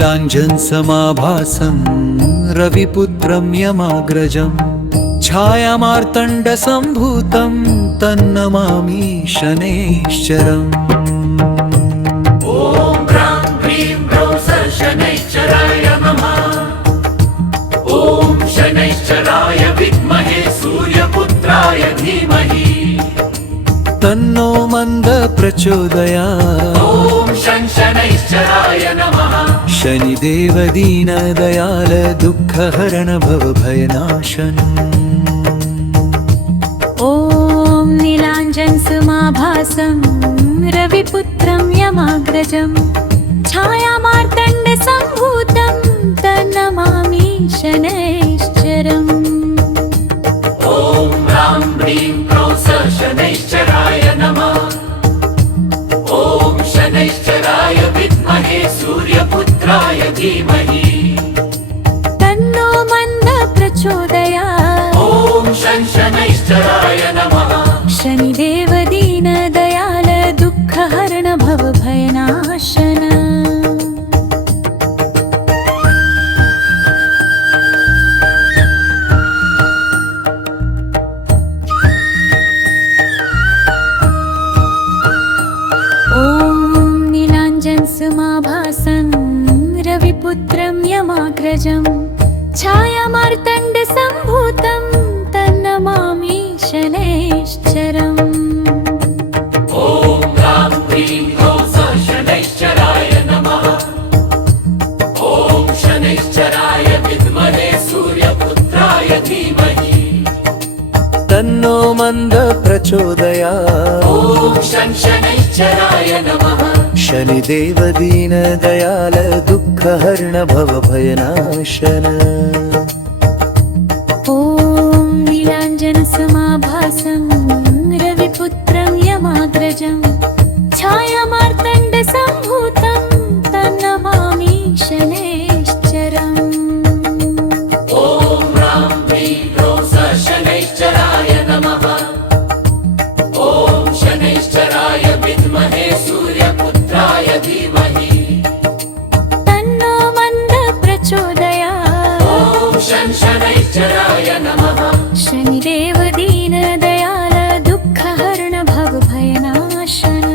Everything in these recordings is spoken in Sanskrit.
नीलाञ्जनसमाभासं रविपुत्रं यमाग्रजं छायामार्तण्डसम्भूतं तन्नमामि शनैश्चरम्। ॐ ह्रां ह्रीं ह्रौं शनैश्चराय नमः। ॐ शनैश्चराय विद्महे सूर्यपुत्राय धीमहि तन्नो मन्द प्रचोदयात्। ॐ शनैश्चराय नमः। शनिदेव दीनदयाल दुःखहरण भवभयनाशन। ॐ नीलाञ्जनसमाभासं रविपुत्रं यमाग्रजं छायामार्तण्डसम्भूतं तन्नमामि शनैश्चरम्। ॐ ह्रां ह्रीं ह्रौं शनैश्चराय नमः। ॐ शनैश्चराय विद्महे सूर्यपुत्राय धीमहि तन्नो मन्द प्रचोदयात्। ॐ शनैश्चराय नमः। शनिदेव दीनदयाल दुःखहरण भवभयनाशन। ॐ नीलाञ्जनसमाभासं रविपुत्रं यमाग्रजं छायामार्तण्डसम्भूतं तन्नमामि शनैश्चरम्। ॐ ह्रां ह्रीं ह्रौं शनैश्चराय नमः। ॐ शनैश्चराय विद्महे सूर्यपुत्राय धीमहि तन्नो मन्द प्रचोदयात्। ॐ शनैश्चराय नमः। शनिदेव दीनदयाल दुःखहरण भवभयनाशन। ॐ नीलाञ्जनसमाभासं रविपुत्रं यमाग्रजं छायामार्तण्डसम्भूतं तन्नमामि शनैश्चरम्। ॐ ह्रां ह्रीं ह्रौं शनैश्चराय नमः। ॐ शनैश्चराय विद्महे सूर्यपुत्राय धीमहि तन्नो मन्द प्रचोदयात्। ॐ शनैश्चराय नमः। शनिदेव दीनदयाल दुःखहरण भवभयनाशन।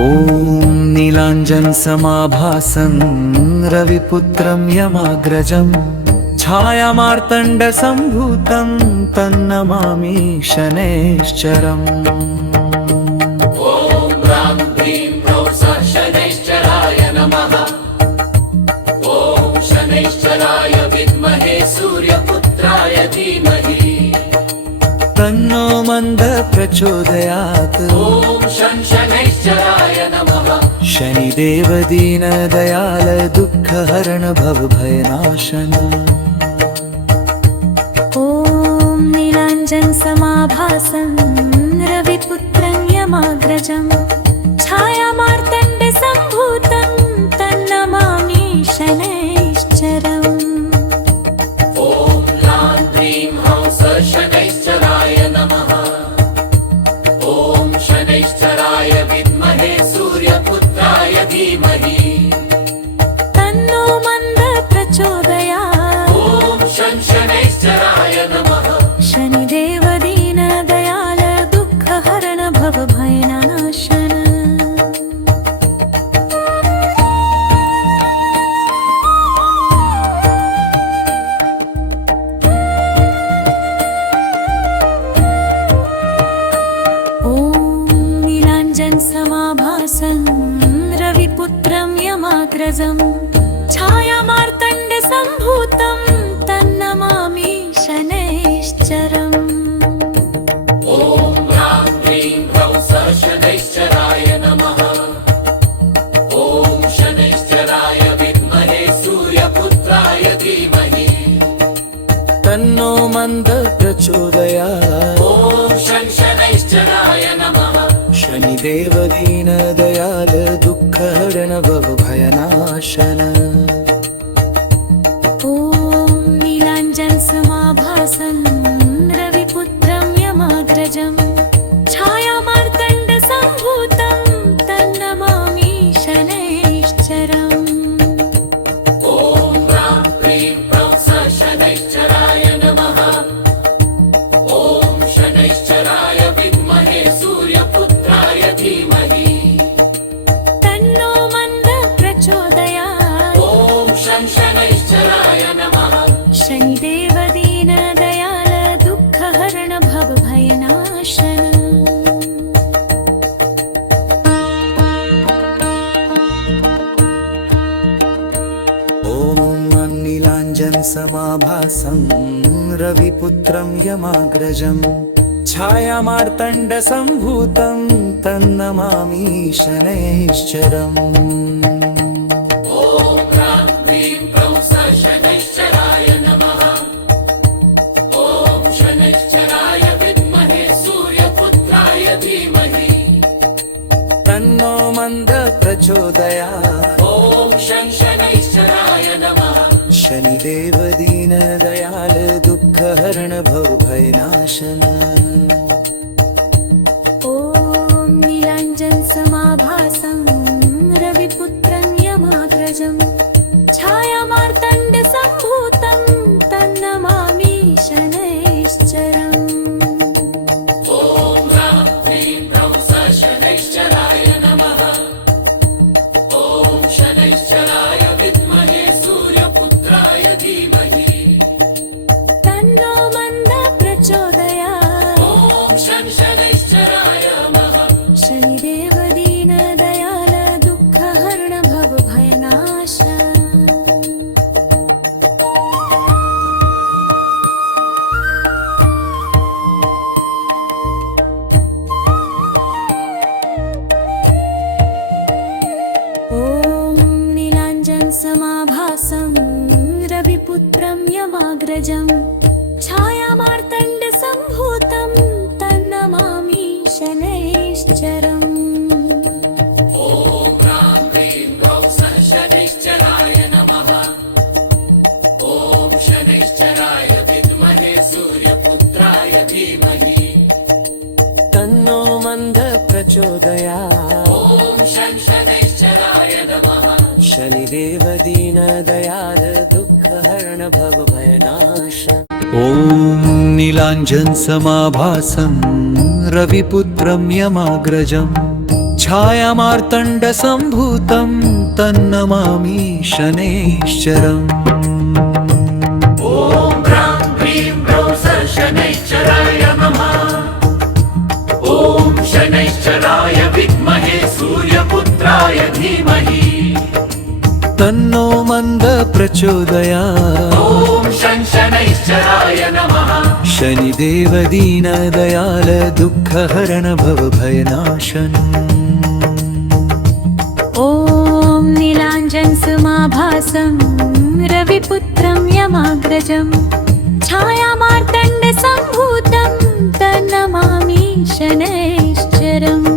ॐ नीलाञ्जनसमाभासं रविपुत्रं यमाग्रजं छायामार्तण्डसम्भूतं तन्नमामि शनैश्चरम्। ॐ ह्रां ह्रीं ह्रौं शनैश्चराय नमः। ॐ शनैश्चराय विद्महे सूर्यपुत्राय धीमहि तन्नो मन्द प्रचोदयात्। ॐ शनैश्चराय नमः। शनिदेव दीनदयाल दुःखहरण भवभयनाशन। ॐ नीलाञ्जनसमाभासं रविपुत्रं यमाग्रजं छायामार्तण्डसम्भूतं तन्नमामि शनैश्चरम्। ॐ ह्रां ह्रीं ह्रौं शनैश्चराय नमः। ॐ शनैश्चराय विद्महे सूर्यपुत्राय धीमहि तन्नो मन्द प्रचोदयात्। ॐ शनैश्चराय नमः। शनिदेव दीनदयाल दुःखहरण भवभयनाशन। ॐ नीलाञ्जनसमाभासं रविपुत्रं यमाग्रजं छायामार्तण्डसम्भूतं तन्नमामि शनैश्चरम्। ॐ ह्रां ह्रीं ह्रौं शनैश्चराय नमः। ॐ शनैश्चराय विद्महे सूर्यपुत्राय धीमहि तन्नो मन्द प्रचोदयात्। ॐ शनैश्चराय नमः। शनिदेव दीनदयाल दुःखहरण भवभयनाशन। ॐ रविपुत्रं यमाग्रजम् छायामार्तण्डसम्भूतं तन्नमामि शनैश्चरम् ॐ ह्रां क्लीं ह्रौं शनैश्चराय नमः ॐ शनैश्चराय विद्महे सूर्यपुत्राय धीमहि तन्नो मन्दः प्रचोदयात् ॐ शनैश्चराय नमः शनिदेव दीनदयाल दुःखहरण भवभयनाशन ॐ नीलाञ्जनसमाभासं रविपुत्रं यमाग्रजं छायामार्तण्डसम्भूतं तन्नमामि शनैश्चरम् ॐ ह्रां क्लीं ह्रौं शनैश्चराय नमः ॐ शनैश्चराय विद्महे सूर्यपुत्राय धीमहि तन्नो मन्दः प्रचोदयात् ॐ शनैश्चराय नमः शनिदेव दीनदयाल दुःखहरण भवभयनाश ॐ नीलाञ्जनसमाभासं रविपुत्रं यमाग्रजं छायामार्तण्डसम्भूतं तन्नमामि शनैश्चरम् ॐ ह्रां क्लीं ह्रौं शनैश्चराय नमः ॐ शनैश्चराय विद्महे सूर्यपुत्राय धीमहि तन्नो मन्दः प्रचोदयात् ॐ शनैश्चराय नमः शनिदेव दीनदयाल दुःखहरण भवभयनाश ॐ नीलाञ्जनसमाभासं रविपुत्रं यमाग्रजं छायामार्तण्डसम्भूतं तन्नमामि शनैश्चरम् ॐ ह्रां क्लीं ह्रौं शनैश्चराय नमः ॐ शनैश्चराय विद्महे सूर्यपुत्राय धीमहि तन्नो मन्दः प्रचोदयात् ॐ शनैश्चराय नमः शनिदेव दीनदयाल दुःखहरण भवभयनाशन ॐ नीलाञ्जनसमाभासं रविपुत्रं यमाग्रजं छायामार्तण्डसम्भूतं तन्नमामि शनैश्चरम्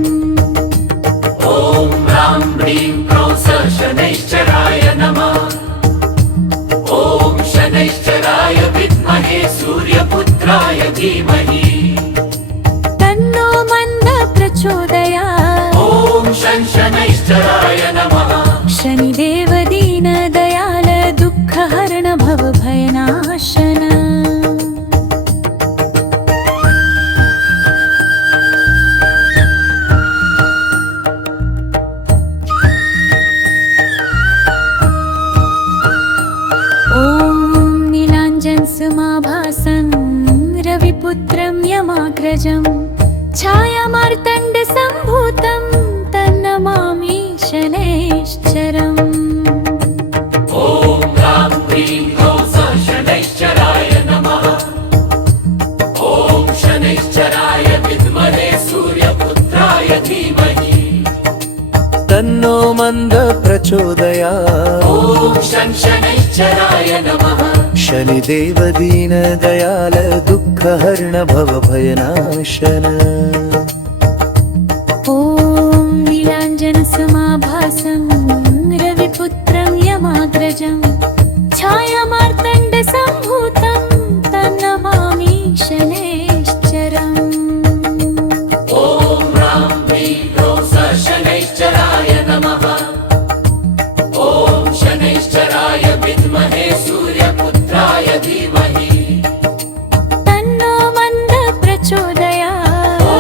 ॐ ह्रां क्लीं ह्रौं शनैश्चराय नमः ॐ शनैश्चराय विद्महे सूर्यपुत्राय धीमहि तन्नो मन्दः प्रचोदयात् ॐ शनैश्चराय नमः शनिदेव दीनदयाल दुःखहरण भवभयनाशन ॐ नीलाञ्जनसमाभासं रविपुत्रं यमाग्रजं छायामार्तण्डसम्भूतं तन्नमामि शनैश्चरम् ॐ ह्रां क्लीं ह्रौं शनैश्चराय नमः ॐ शनैश्चराय विद्महे सूर्यपुत्राय धीमहि तन्नो मन्दः प्रचोदयात् ॐ शनैश्चराय नमः शनिदेव दीनदयाल दुःखहरण भवभयनाशन ॐ नीलाञ्जनसमाभासं रविपुत्रं यमाग्रजं छायामार्तण्डसम्भूतं तन्नमामि शनैश्चरम् ॐ ह्रां क्लीं ह्रौं शनैश्चराय नमः ॐ शनैश्चराय विद्महे सूर्यपुत्राय धीमहि तन्नो मन्दः प्रचोदयात् ॐ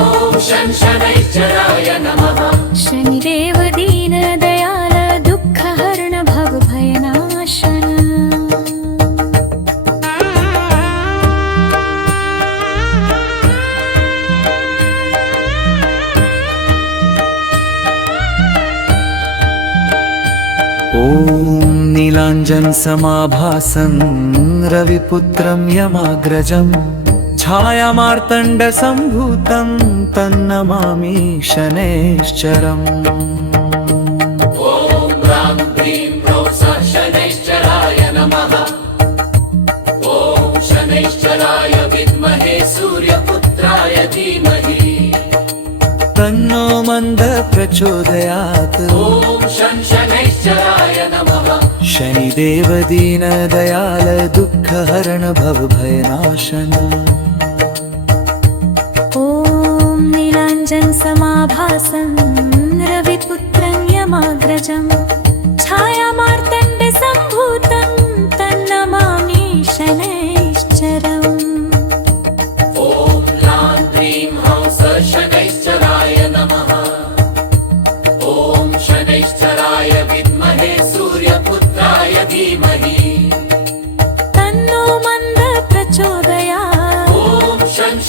नीलाञ्जनसमाभासं रविपुत्रं यमाग्रजं छायामार्तण्डसम्भूतं तन्नमामि शनैश्चरम् ॐ ह्रां ह्रीं ह्रौं सः शनैश्चराय नमः ॐ शनैश्चराय विद्महे सूर्यपुत्राय धीमहि तन्नो मन्दः प्रचोदयात् ॐ शनैश्चराय नमः शनिदेव दीनदयाल दुःखहरण भवभयनाशन ॐ नीलाञ्जनसमाभासं रविपुत्रं यमाग्रजं छायामार्तण्डसम्भूतं तन्नमामि शनैश्चरम् ॐ ह्रां ह्रीं ह्रौं सः शनैश्चराय नमः ॐ शनैश्चराय विद्महे सूर्यपुत्राय धीमहि तन्नो मन्दः प्रचोदयात् ॐ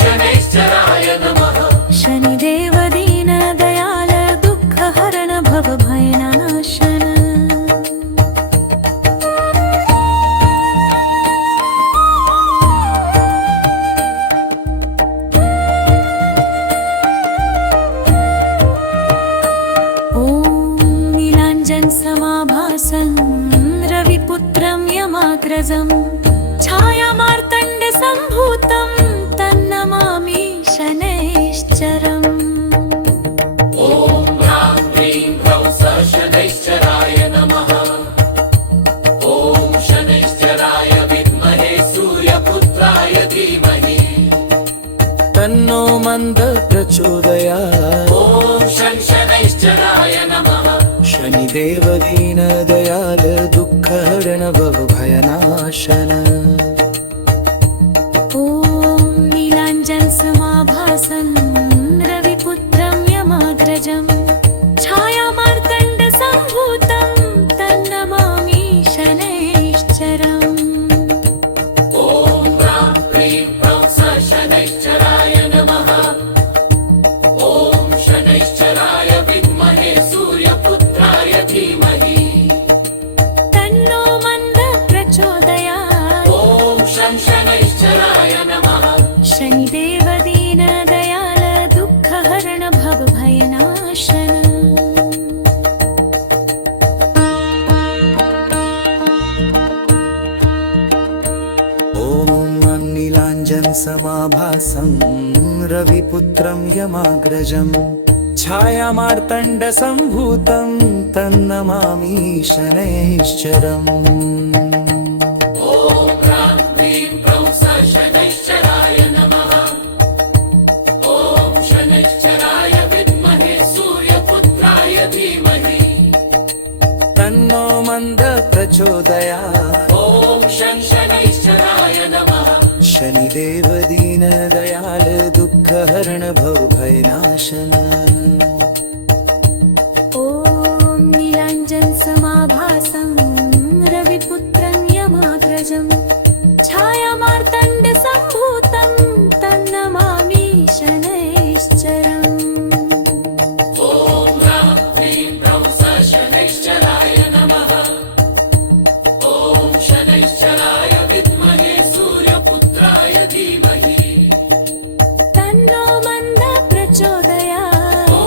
शनैश्चराय नमः शनिदेव दीनदयाल दुःखहरण भवभयनाशन ॐ नीलाञ्जनसमाभासं रविपुत्रं यमाग्रजं छायामार्तण्डसम्भूतं तन्नमामि शनैश्चरम् ॐ ह्रां ह्रीं ह्रौं सः शनैश्चराय नमः ॐ शनैश्चराय विद्महे सूर्यपुत्राय धीमहि तन्नो मन्दः प्रचोदयात् ॐ शनैश्चराय नमः शनिदेव दीनदयाल दुःखहरण भवभयनाशन ॐ नीलाञ्जनसमाभासं रविपुत्रं यमाग्रजं छायामार्तण्डसम्भूतं तन्नमामि शनैश्चरम् ॐ ह्रां ह्रीं ह्रौं सः शनैश्चराय नमः ॐ शनैश्चराय विद्महे सूर्यपुत्राय धीमहि तन्नो मन्दः प्रचोदयात् ॐ शनैश्चराय नमः शनिदेव दीनदयाल दुःखहरण भवभयनाशन ॐ नीलाञ्जनसमाभासं रविपुत्रं यमाग्रजं छायामार्तण्डसम्भूतं तन्नमामि शनैश्चरम् ॐ ह्रां ह्रीं ह्रौं सः शनैश्चराय नमः ॐ शनैश्चराय विद्महे सूर्यपुत्राय धीमहि तन्नो मन्दः प्रचोदयात् ॐ शनैश्चराय नमः शनिदेव दीनदयाल दुःखहरण भवभयनाशन ॐ नीलाञ्जनसमाभासं रविपुत्रं यमाग्रजं छायामार्तण्डसम्भूतं तन्नमामि शनैश्चरम् ॐ ह्रां ह्रीं ह्रौं सः शनैश्चराय नमः ॐ शनैश्चराय विद्महे सूर्यपुत्राय धीमहि तन्नो मन्दः प्रचोदयात् ॐ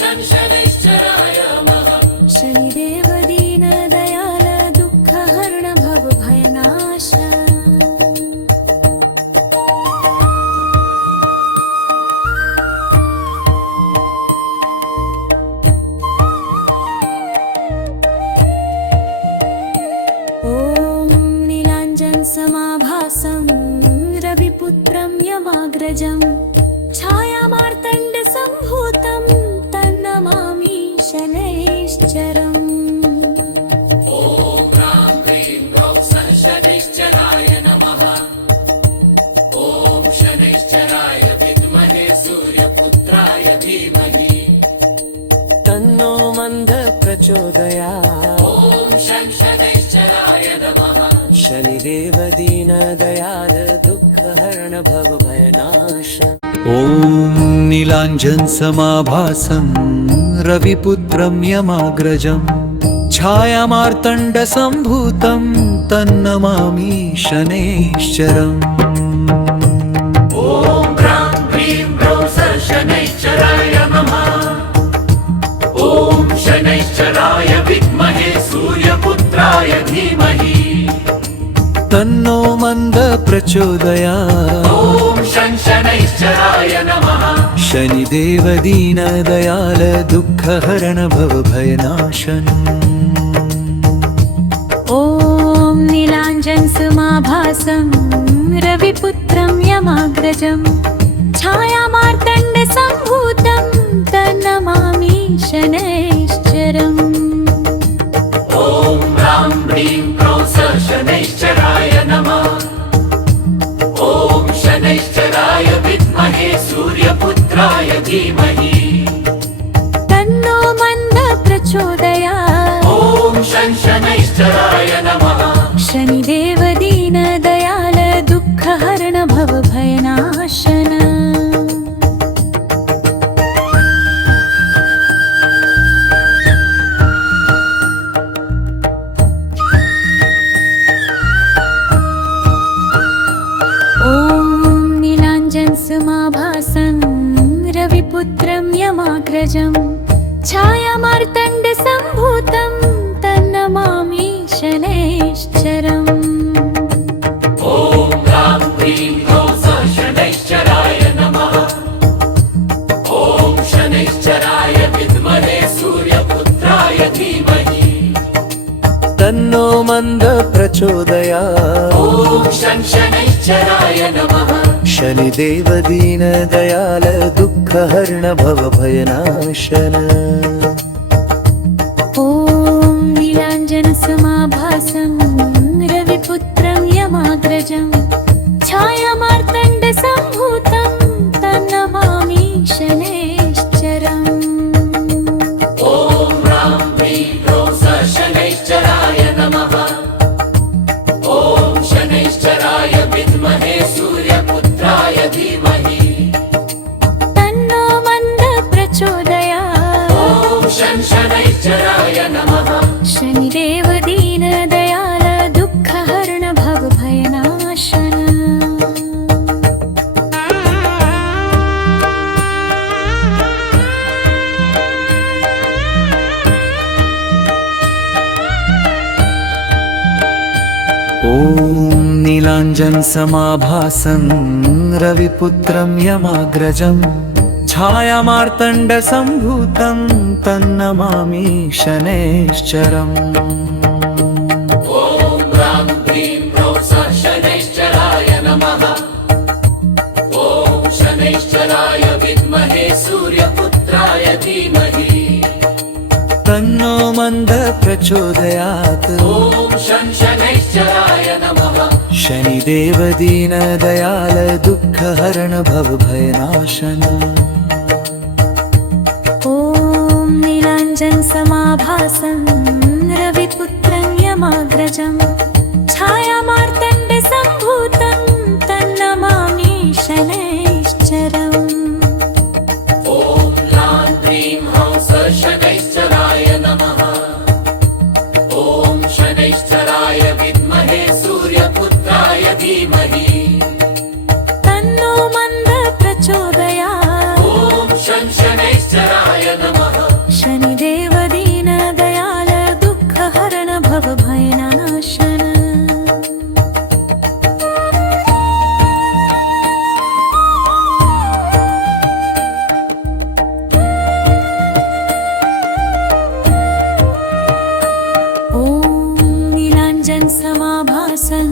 शनैश्चराय नमः शनिदेव दीनदयाल दुःखहरण भवभयनाश ॐ नीलाञ्जनसमाभासं रविपुत्रं यमाग्रजं छायामार्तण्डसम्भूतं तन्नमामि शनैश्चरम् ॐ ह्रां ह्रीं ह्रौं सः शनैश्चराय नमः ॐ शनैश्चराय विद्महे सूर्यपुत्राय धीमहि तन्नो मन्दः प्रचोदयात् ॐ शनैश्चराय नमः शनिदेव दीनदयाल दुःखहरण भवभयनाश ॐ नीलाञ्जनसमाभासं रविपुत्रं यमाग्रजं छायामार्तण्डसम्भूतं तन्नमामि शनैश्चरम् ॐ ह्रां ह्रीं ह्रौं शनैश्चराय नमः ॐ शनैश्चराय विद्महे सूर्यपुत्राय धीमहि तन्नो मन्द प्रचोदयात् ॐ शनैश्चराय नमः शनिदेव दीनदयाल दुःखहरण भवभयनाशन ॐ नीलाञ्जनसमाभासं रविपुत्रं यमाग्रजं छायामार्तण्डसम्भूतं तन्नमामि शनैश्चरम् ॐ ह्रां ह्रीं ह्रौं शनैश्चराय नमः ॐ शनैश्चराय विद्महे सूर्यपुत्राय धीमहि तन्नो मन्द प्रचोदयात् ॐ शनैश्चराय नमः शनिदेव दीनदयाल दुःखहरण भवभयनाशन ॐ नीलाञ्जनसमाभासं रविपुत्रं यमाग्रजं छायामार्तण्डसम्भूतं तन्नमामि शनैश्चरम् ॐ ह्रां ह्रीं ह्रौं शनैश्चराय नमः ॐ शनैश्चराय विद्महे सूर्यपुत्राय धीमहि तन्नो मन्द प्रचोदयात् ॐ शनैश्चराय नमः शनिदेव दीनदयाल दुःखहरण भवभयनाशन ॐ नीलाञ्जनसमाभासं रविपुत्रं यमाग्रजं छायामार्तण्डसम्भूतं तन्नमामि शनैश्चरम् ॐ ह्रां ह्रीं ह्रौं शनैश्चराय नमः ॐ शनैश्चराय विद्महे सूर्यपुत्राय धीमहि तन्नो मन्द प्रचोदयात् ॐ शनैश्चराय नमः शनिदेव दीनदयाल दुःखहरण भवभयनाशन ॐ नीलाञ्जनसमाभासं रविपुत्रं यमाग्रजं छायामार्तण्डसम्भूतं तन्नमामि शनैश्चरम् ॐ ह्रां ह्रीं ह्रौं शनैश्चराय नमः ॐ शनैश्चराय विद्महे सूर्यपुत्राय धीमहि तन्नो मन्द प्रचोदयात् ॐ शनैश्चराय नमः शनिदेव दीनदयाल दुःखहरण भवभयनाशन ॐ नीलाञ्जनसमाभासं रविपुत्रं यमाग्रजं छायामार्तण्डसम्भूतं तन्नमामि शनैश्चरम् ॐ ह्रां ह्रीं ह्रौं शनैश्चराय नमः ॐ शनैश्चराय विद्महे सूर्यपुत्राय धीमहि तन्नो मन्द प्रचोदयात् ॐ शनैश्चराय नमः शनिदेव दीनदयाल दुःखहरण भवभयनाशन ॐ नीलाञ्जनसमाभासं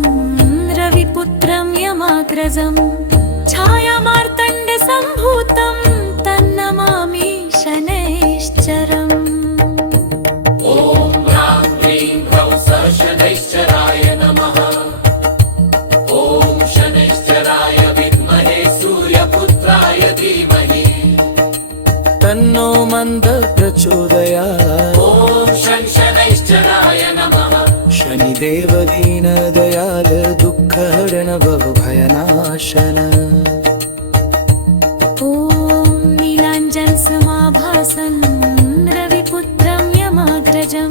रविपुत्रं यमाग्रजं छायामार्तण्डसम्भूतं तन्नमामि शनैश्चरम् ॐ ह्रां ह्रीं ह्रौं शनैश्चराय नमः ॐ शनैश्चराय विद्महे सूर्यपुत्राय धीमहि तन्नो मन्द प्रचोदयात् ॐ शनैश्चराय नमः शनिदेव दीनदयाल दुःखहरण भवभयनाशन ॐ नीलाञ्जनसमाभासं रविपुत्रं यमाग्रजं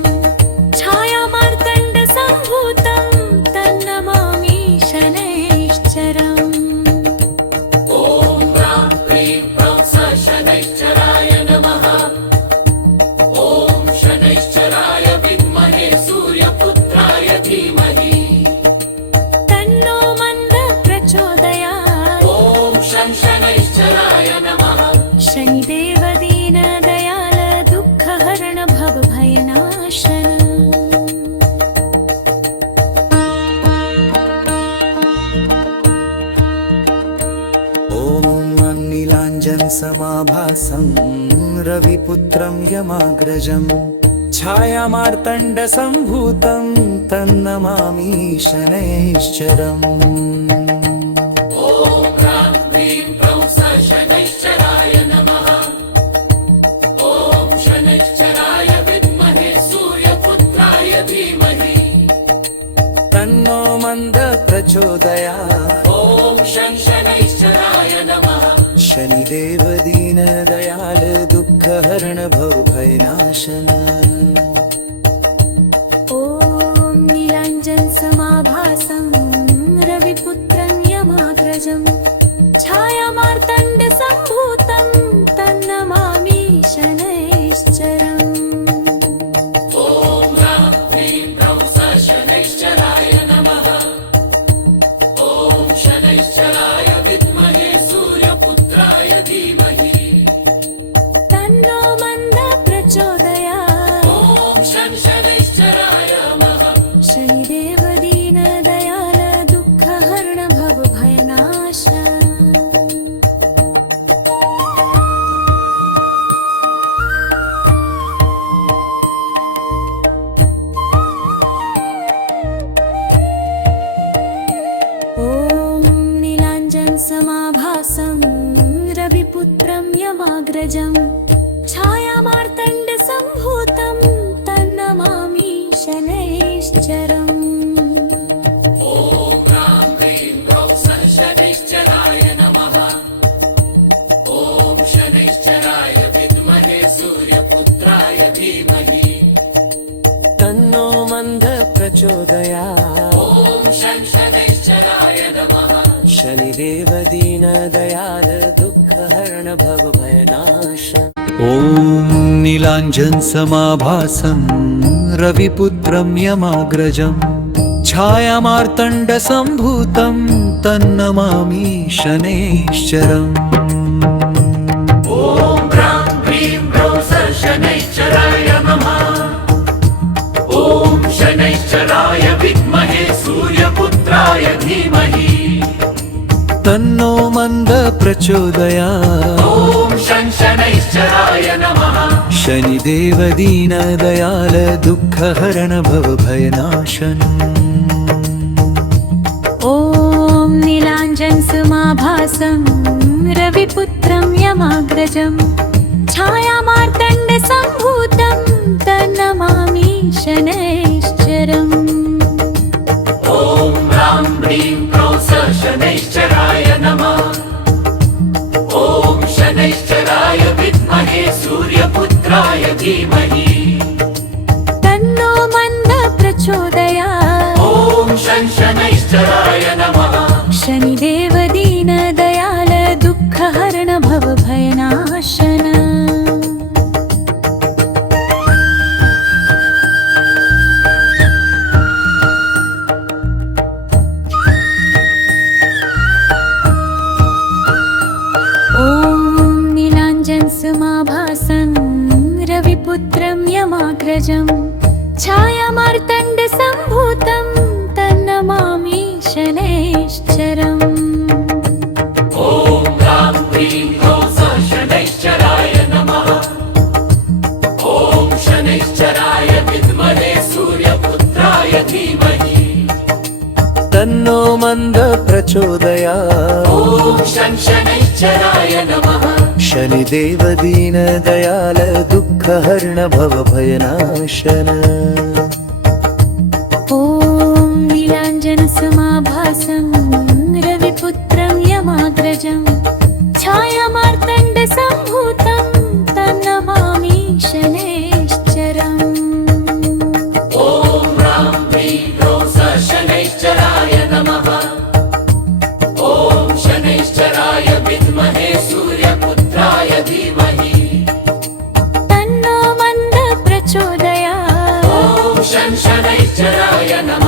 नीलाञ्जनसमाभासं रविपुत्रं यमाग्रजं छायामार्तण्डसम्भूतं तन्नमामि शनैश्चरम् ॐ ह्रां ह्रीं ह्रौं स शनैश्चराय नमः ॐ शनैश्चराय विद्महे सूर्यपुत्राय धीमहि तन्नो मन्द प्रचोदयात् ॐ शनैश्चराय नमः शनिदेव दीनदयाल दुःखहरण भवभयनाशन ॐ नीलाञ्जनसमाभासं रविपुत्रं यमाग्रजं छायामार्तण्डसम्भूतं तन्नमामि शनैश्चरम् ॐ ह्रां ह्रीं ह्रौं स शनैश्चराय नमः ॐ शनैश्चराय विद्महे सूर्यपुत्राय धीमहि तन्नो मन्द प्रचोदयात् ॐ शनैश्चराय नमः शनिदेव दीनदयाल दुःखहरण भवभयनाश ॐ नीलाञ्जनसमाभासं रविपुत्रं यमाग्रजं छायामार्तण्डसम्भूतं तन्नमामि शनैश्चरम् ॐ ह्रां ह्रीं ह्रौं स शनैश्चराय नमः ॐ शनैश्चराय विद्महे सूर्यपुत्राय धीमहि तन्नो मन्द प्रचोदयात् ॐ शनैश्चराय नमः शनिदेव दीनदयाल दुःखहरण भवभयनाश ॐ नीलाञ्जनसमाभासं रविपुत्रं यमाग्रजं छायामार्तण्डसम्भूतं तन्नमामि शनैश्चरम् ॐ ह्रां ह्रीं ह्रौं स शनैश्चराय नमः ॐ शनैश्चराय विद्महे सूर्यपुत्राय धीमहि तन्नो मन्द प्रचोदयात् ॐ शनैश्चराय नमः शनिदेव दीनदयाल दुःखहरण भवभयनाशन ॐ नीलाञ्जनसमाभासं रविपुत्रं यमाग्रजं छायामार्तण्डसम्भूतं तन्नमामि शनैश्चरम् ॐ ह्रां ह्रीं ह्रौं स शनैश्चराय नमः ॐ शनैश्चराय विद्महे सूर्यपुत्राय धीमहि तन्नो मन्द प्रचोदयात् ॐ शनैश्चराय नमः शनिदेव दीनदयाल दुःखहरण भवभयनाशन ॐ नीलाञ्जनसमाभासं रविपुत्रं यमाग्रजं छायामार्तण्डसम्भूतं तन्नमामि शनैश्चरम् ॐ ह्रां ह्रीं ह्रौं स शनैश्चराय नमः ॐ शनैश्चराय विद्महे सूर्यपुत्राय धीमहि तन्नो मन्द प्रचोदयात् ॐ शनैश्चराय नमः शनिदेव दीनदयाल दुःखहरण भवभयनाशन ॐ नीलाञ्जनसमाभासं रविपुत्रं यमाग्रजं छायामार्तण्डसम्भूतं तन्नमामि शनैश्चरम् ॐ ह्रां ह्रीं ह्रौं स शनैश्चराय नमः ॐ शनैश्चराय विद्महे सूर्यपुत्राय धीमहि तन्नो मन्द प्रचोदयात् ॐ शनैश्चराय नमः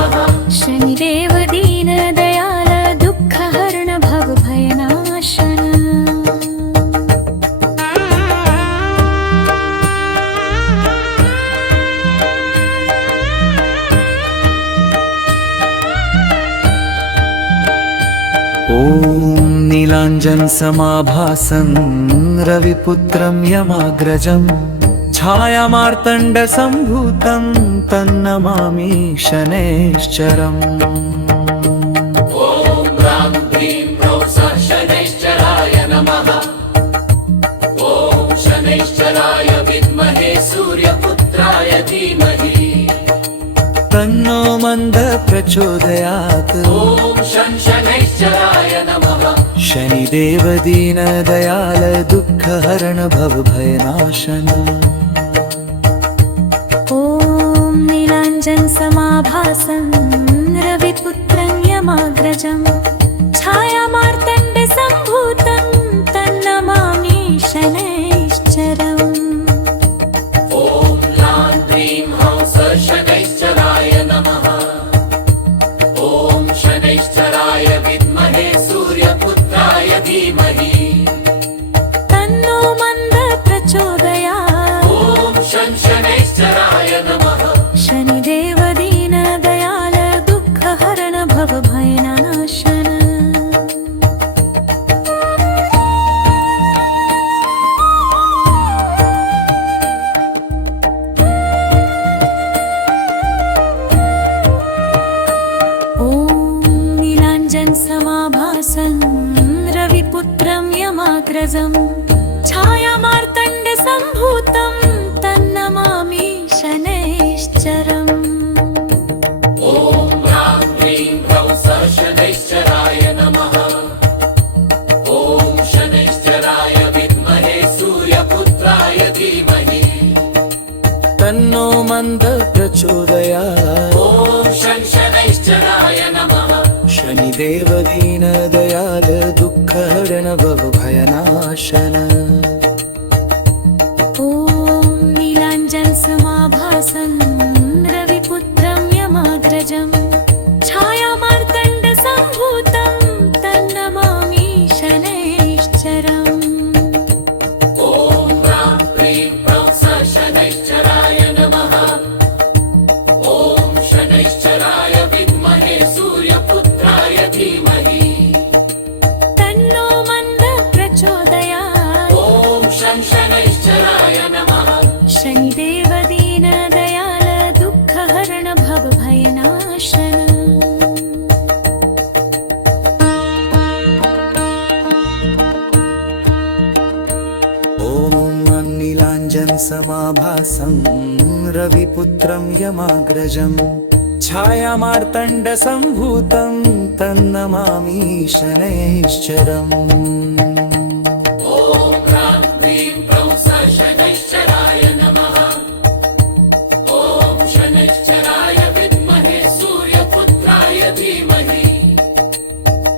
नीलाञ्जनसमाभासं रविपुत्रं यमाग्रजं छायामार्तण्डसम्भूतं तन्नमामि शनैश्चरम् ॐ ह्रां ह्रीं ह्रौं शनैश्चराय नमः ॐ शनैश्चराय विद्महे सूर्यपुत्राय धीमहि तन्नो मन्दः प्रचोदयात् ॐ शनैश्चराय नमः शनिदेव दीनदयाल दुःखहरण भवभयनाशन ॐ नीलाञ्जनसमाभासं रविपुत्रं यमाग्रजं छायामार्तण्डसम्भूतं तन्नमामि शनैश्चरम् ॐ ह्रां ह्रीं ह्रौं शनैश्चराय नमः ॐ शनैश्चराय विद्महे सूर्यपुत्राय धीमहि तन्नो मन्दः प्रचोदयात् ॐ शनैश्चराय नमः शनिदेव दीनदयाल दुःखहरण भवभयनाशन ॐ नीलाञ्जनसमाभासं रविपुत्रं यमाग्रजं छायामार्तण्डसम्भूतं तन्नमामि शनैश्चरम् ॐ ह्रां ह्रीं ह्रौं शनैश्चराय नमः ॐ शनैश्चराय विद्महे सूर्यपुत्राय धीमहि तन्नो मन्दः प्रचोदयात् ॐ शनैश्चराय नमः शनिदेव दीनदयाल दुःखहरण भवभयनाशन ॐ नीलाञ्जनसमाभासं रविपुत्रं यमाग्रजं छायामार्तण्डसम्भूतं तन्नमामि शनैश्चरम् ॐ ह्रां ह्रीं ह्रौं शनैश्चराय नमः ॐ शनैश्चराय विद्महे सूर्यपुत्राय धीमहि तन्नो मन्दः प्रचोदयात् ॐ शनैश्चराय नमः शनिदेव दीनदयाल दुःखहरण भवभयनाशन ॐ नीलाञ्जनसमाभासं रविपुत्रं यमाग्रजं छायामार्तण्डसम्भूतं तन्नमामि शनैश्चरम् ॐ ह्रां ह्रीं ह्रौं शनैश्चराय नमः ॐ शनैश्चराय विद्महे सूर्यपुत्राय धीमहि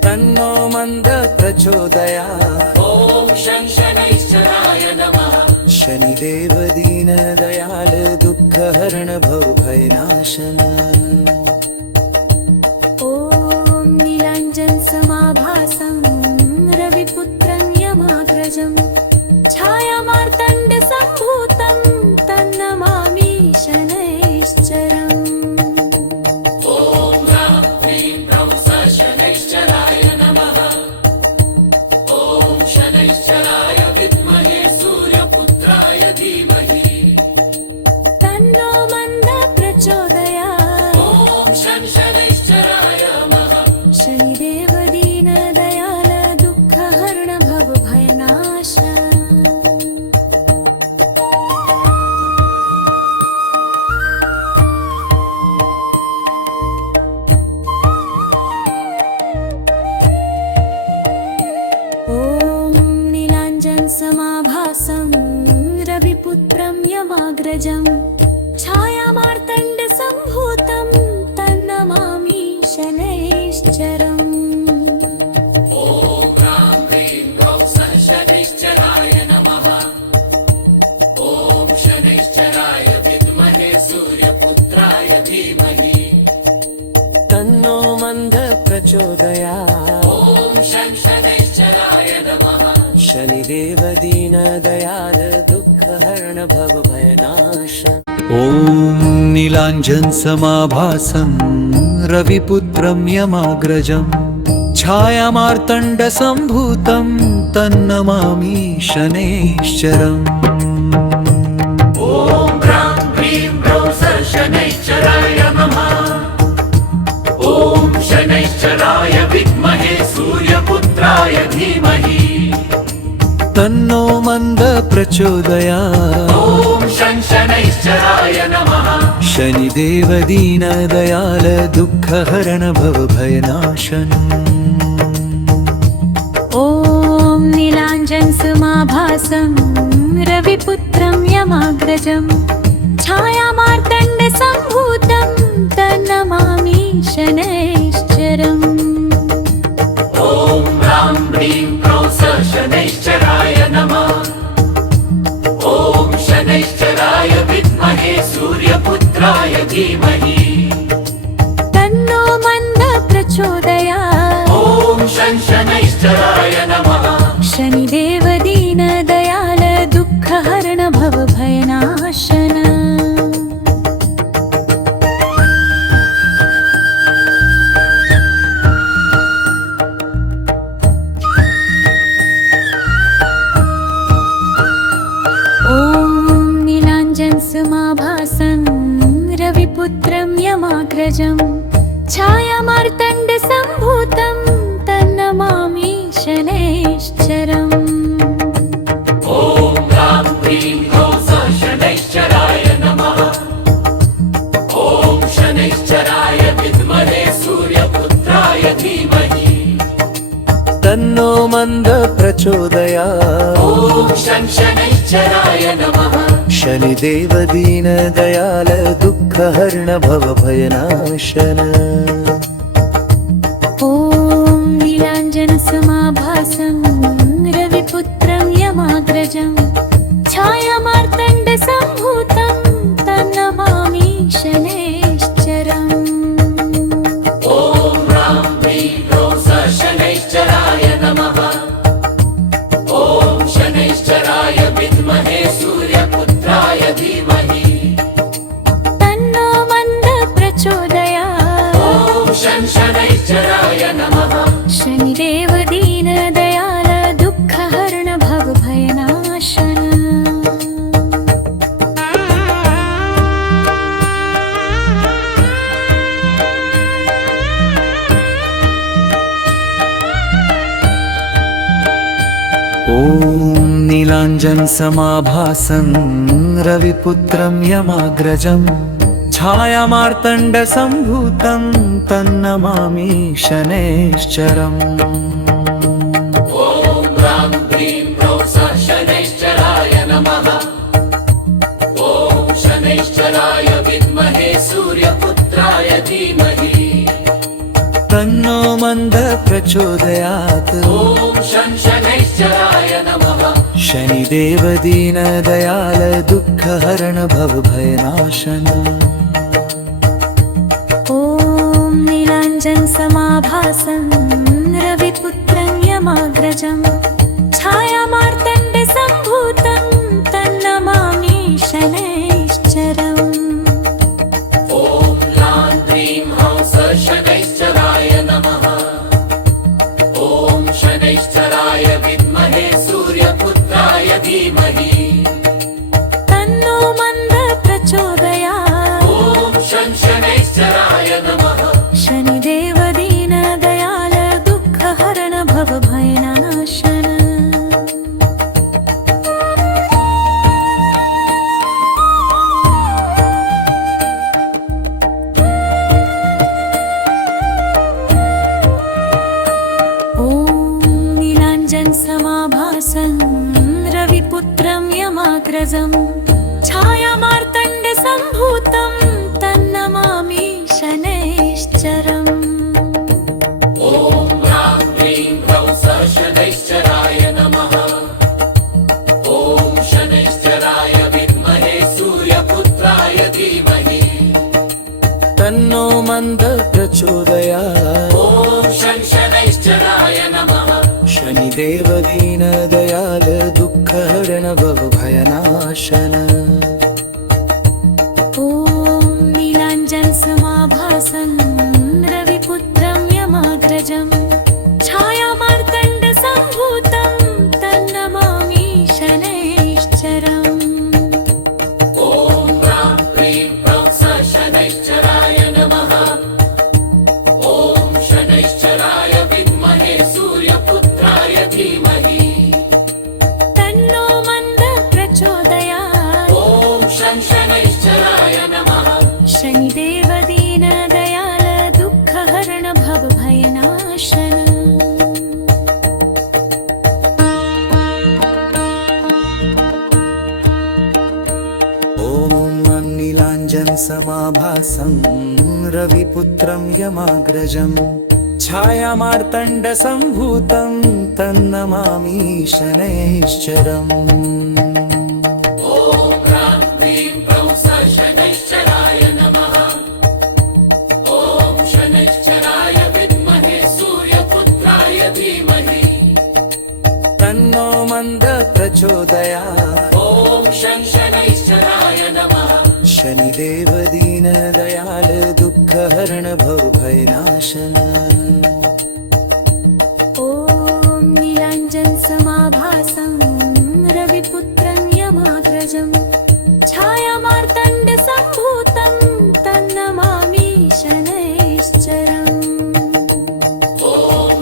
तन्नो मन्दः प्रचोदयात् ॐ शनैश्चराय नमः शनिदेव दीनदयाल दुःखहरण भवभयनाशन ॐ नीलाञ्जनसमाभासं रविपुत्रं यमाग्रजं छायामार्तण्डसम्भूतं तन्नमामि शनैश्चरम् ॐ ह्रां ह्रीं ह्रौं शनैश्चराय नमः ॐ शनैश्चराय विद्महे सूर्यपुत्राय धीमहि तन्नो मन्दः प्रचोदयात् ॐ शनैश्चराय नमः शनिदेव दीनदयाल दुःखहरण भवभयनाशन ॐ नीलाञ्जनसमाभासं रविपुत्रं यमाग्रजं छायामार्तण्डसम्भूतं तन्नमामि शनैश्चरम् ॐ ह्रां ह्रीं ह्रौं शनैश्चराय नमः ॐ शनैश्चराय विद्महे सूर्यपुत्राय धीमहि तन्नो मन्दः प्रचोदयात् ॐ शनैश्चराय नमः शनिदेव दीनदयाल दुःखहरण भवभयनाश ॐ नीलाञ्जनसमाभासं रविपुत्रं यमाग्रजं छायामार्तण्डसम्भूतं तन्नमामि शनैश्चरम् ॐ ह्रां ह्रीं ह्रौं शनैश्चराय नमः ॐ शनैश्चराय विद्महे सूर्यपुत्राय धीमहि तन्नो मन्द प्रचोदयात् ॐ शनैश्चराय नमः शनिदेव दीनदयाल दुःखहरण भवभयनाशन ॐ नीलाञ्जनसमाभासं रविपुत्रं यमाग्रजं छायामार्तण्डसम्भूतं तन्नमामि शनैश्चरम् ॐ ह्रां ह्रीं ह्रौं शनैश्चराय नमः ॐ शनैश्चराय विद्महे सूर्यपुत्राय धीमहि तन्नो मन्द प्रचोदयात् ॐ शनैश्चराय नमः शनिदेव दीनदयाल दुःखहरण भवभयनाशन ॐ नीलाञ्जनसमाभासं रविपुत्रं यमाग्रजं छायामार्तण्डसम्भूतं तन्नमामि शनैश्चरम् ॐ ह्रां ह्रीं ह्रौं शनैश्चराय नमः ॐ शनैश्चराय विद्महे सूर्यपुत्राय धीमहि तन्नो मन्द प्रचोदयात् ॐ शनैश्चराय नमः शनिदेव दीनदयाल दुःखहरण भवभयनाशन ॐ नीलाञ्जनसमाभासं रविपुत्रं यमाग्रजं छायामार्तण्डसम्भूतं तन्नमामि शनैश्चरम् ॐ ह्रां ह्रीं ह्रौं शनैश्चराय नमः ॐ शनैश्चराय विद्महे सूर्यपुत्राय धीमहि तन्नो मन्द प्रचोदयात् ॐ शनैश्चराय नमः शनिदेव दीनदयाल दुःखहरण भवभयनाशन ॐ नीलाञ्जनसमाभासं रविपुत्रं यमाग्रजं छायामार्तण्डसम्भूतं तन्नमामि शनैश्चरम् ॐ ह्रां ह्रीं ह्रौं शनैश्चराय नमः ॐ शनैश्चराय विद्महे सूर्यपुत्राय धीमहि तन्नो मन्द प्रचोदयात् ॐ शनैश्चराय नमः शनिदेव दीनदयाल दुःखहरण भवभयनाशन ॐ नीलाञ्जनसमाभासं रविपुत्रं यमाग्रजं छायामार्तण्डसम्भूतं तन्नमामि शनैश्चरम् ॐ ह्रां ह्रीं ह्रौं शनैश्चराय नमः ॐ शनैश्चराय विद्महे सूर्यपुत्राय धीमहि तन्नो मन्द प्रचोदयात् ॐ शनैश्चराय नमः शनिदेव दीनदयाल दुःखहरण भवभयनाशन ॐ नीलाञ्जनसमाभासं रविपुत्रं यमाग्रजं छायामार्तण्डसम्भूतं तन्नमामि शनैश्चरम् ॐ ह्रां ह्रीं ह्रौं शनैश्चराय नमः ॐ शनैश्चराय विद्महे सूर्यपुत्राय धीमहि तन्नो मन्द प्रचोदयात् ॐ शनैश्चराय नमः शनिदेव दीनदयाल दुःखहरण भवभयनाशन ॐ नीलाञ्जनसमाभासं रविपुत्रं यमाग्रजं समाभासं रविपुत्रं यमाग्रजं छायामार्तण्डसम्भूतं तन्नमामि शनैश्चरम् ॐ ह्रां क्लीं ह्रौं स शनैश्चराय नमः ॐ शनैश्चराय विद्महे सूर्यपुत्राय धीमहि तन्नो मन्द प्रचोदयात् ॐ शं शनैश्चराय नमः शनिदेव दीनदयाल दुःखहरण भवभयनाशन ॐ नीलाञ्जनसमाभासं रविपुत्रं यमाग्रजं छायामार्तण्डसम्भूतं तन्नमामि शनैश्चरम् ॐ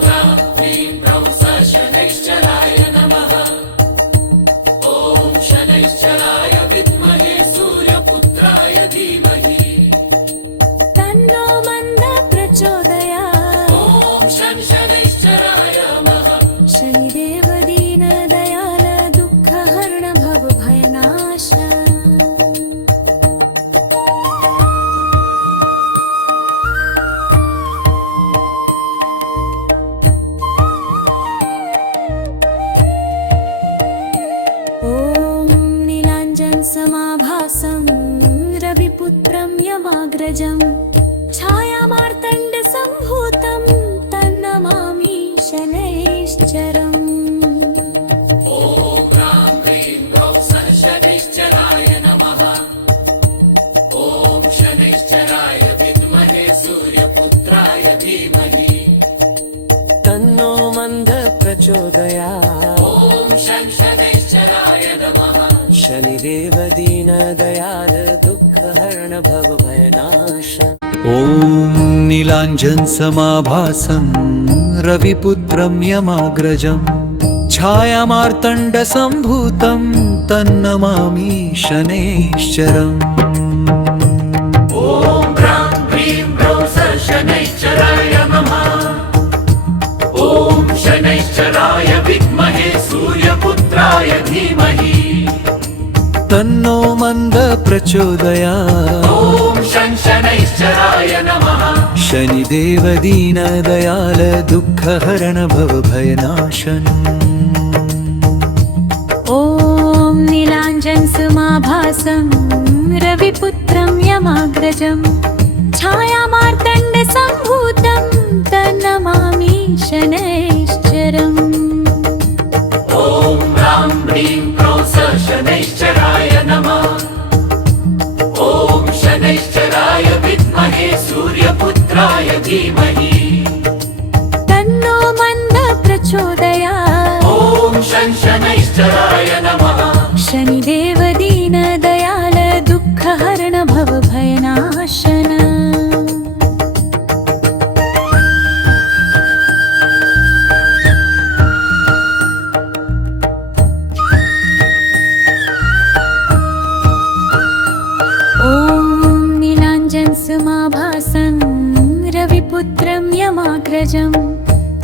ह्रां क्लीं ह्रौं स शनैश्चराय नमः ॐ शनैश्चराय विद्महे सूर्यपुत्राय धीमहि तन्नो मन्द प्रचोदयात् ॐ शं शनैश्चराय नमः शनिदेव दीनदयाल दुःखहरण भवभयनाश ॐ नीलाञ्जनसमाभासं रविपुत्रं यमाग्रजं छायामार्तण्डसम्भूतं तन्नमामि शनैश्चरम् ॐ ह्रां क्लीं ह्रौं स शनैश्चराय नमः ॐ शनैश्चराय विद्महे सूर्यपुत्राय धीमहि तन्नो मन्द प्रचोदयात् ॐ शं शनैश्चराय नमः शनिदेव दीनदयाल दुःखहरण भवभयनाश ॐ नीलाञ्जनसमाभासं रविपुत्रं यमाग्रजं छायामार्तण्डसम्भूतं तन्नमामि शनैश्चरम् ॐ ह्रां क्लीं ह्रौं स शनैश्चराय नमः ॐ शनैश्चराय विद्महे सूर्यपुत्राय धीमहि तन्नो मन्द प्रचोदयात् ॐ शं शनैश्चराय नमः शनिदेव दीनदयाल दुःखहरण भवभयनाशन ॐ नीलाञ्जनसमाभासं रविपुत्रं यमाग्रजं छायामार्तण्डसम्भूतं तन्नमामि शनैश्चरम् ॐ ह्रां क्लीं ह्रौं स शनैश्चराय नमः ॐ शनैश्चराय विद्महे सूर्यपुत्राय धीमहि तन्नो मन्द प्रचोदयात् ॐ शं शनैश्चराय नमः शनिदेव दीनदयाल दुःखहरण भवभयनाशन ॐ नीलाञ्जनसमाभासं रविपुत्रं यमाग्रजं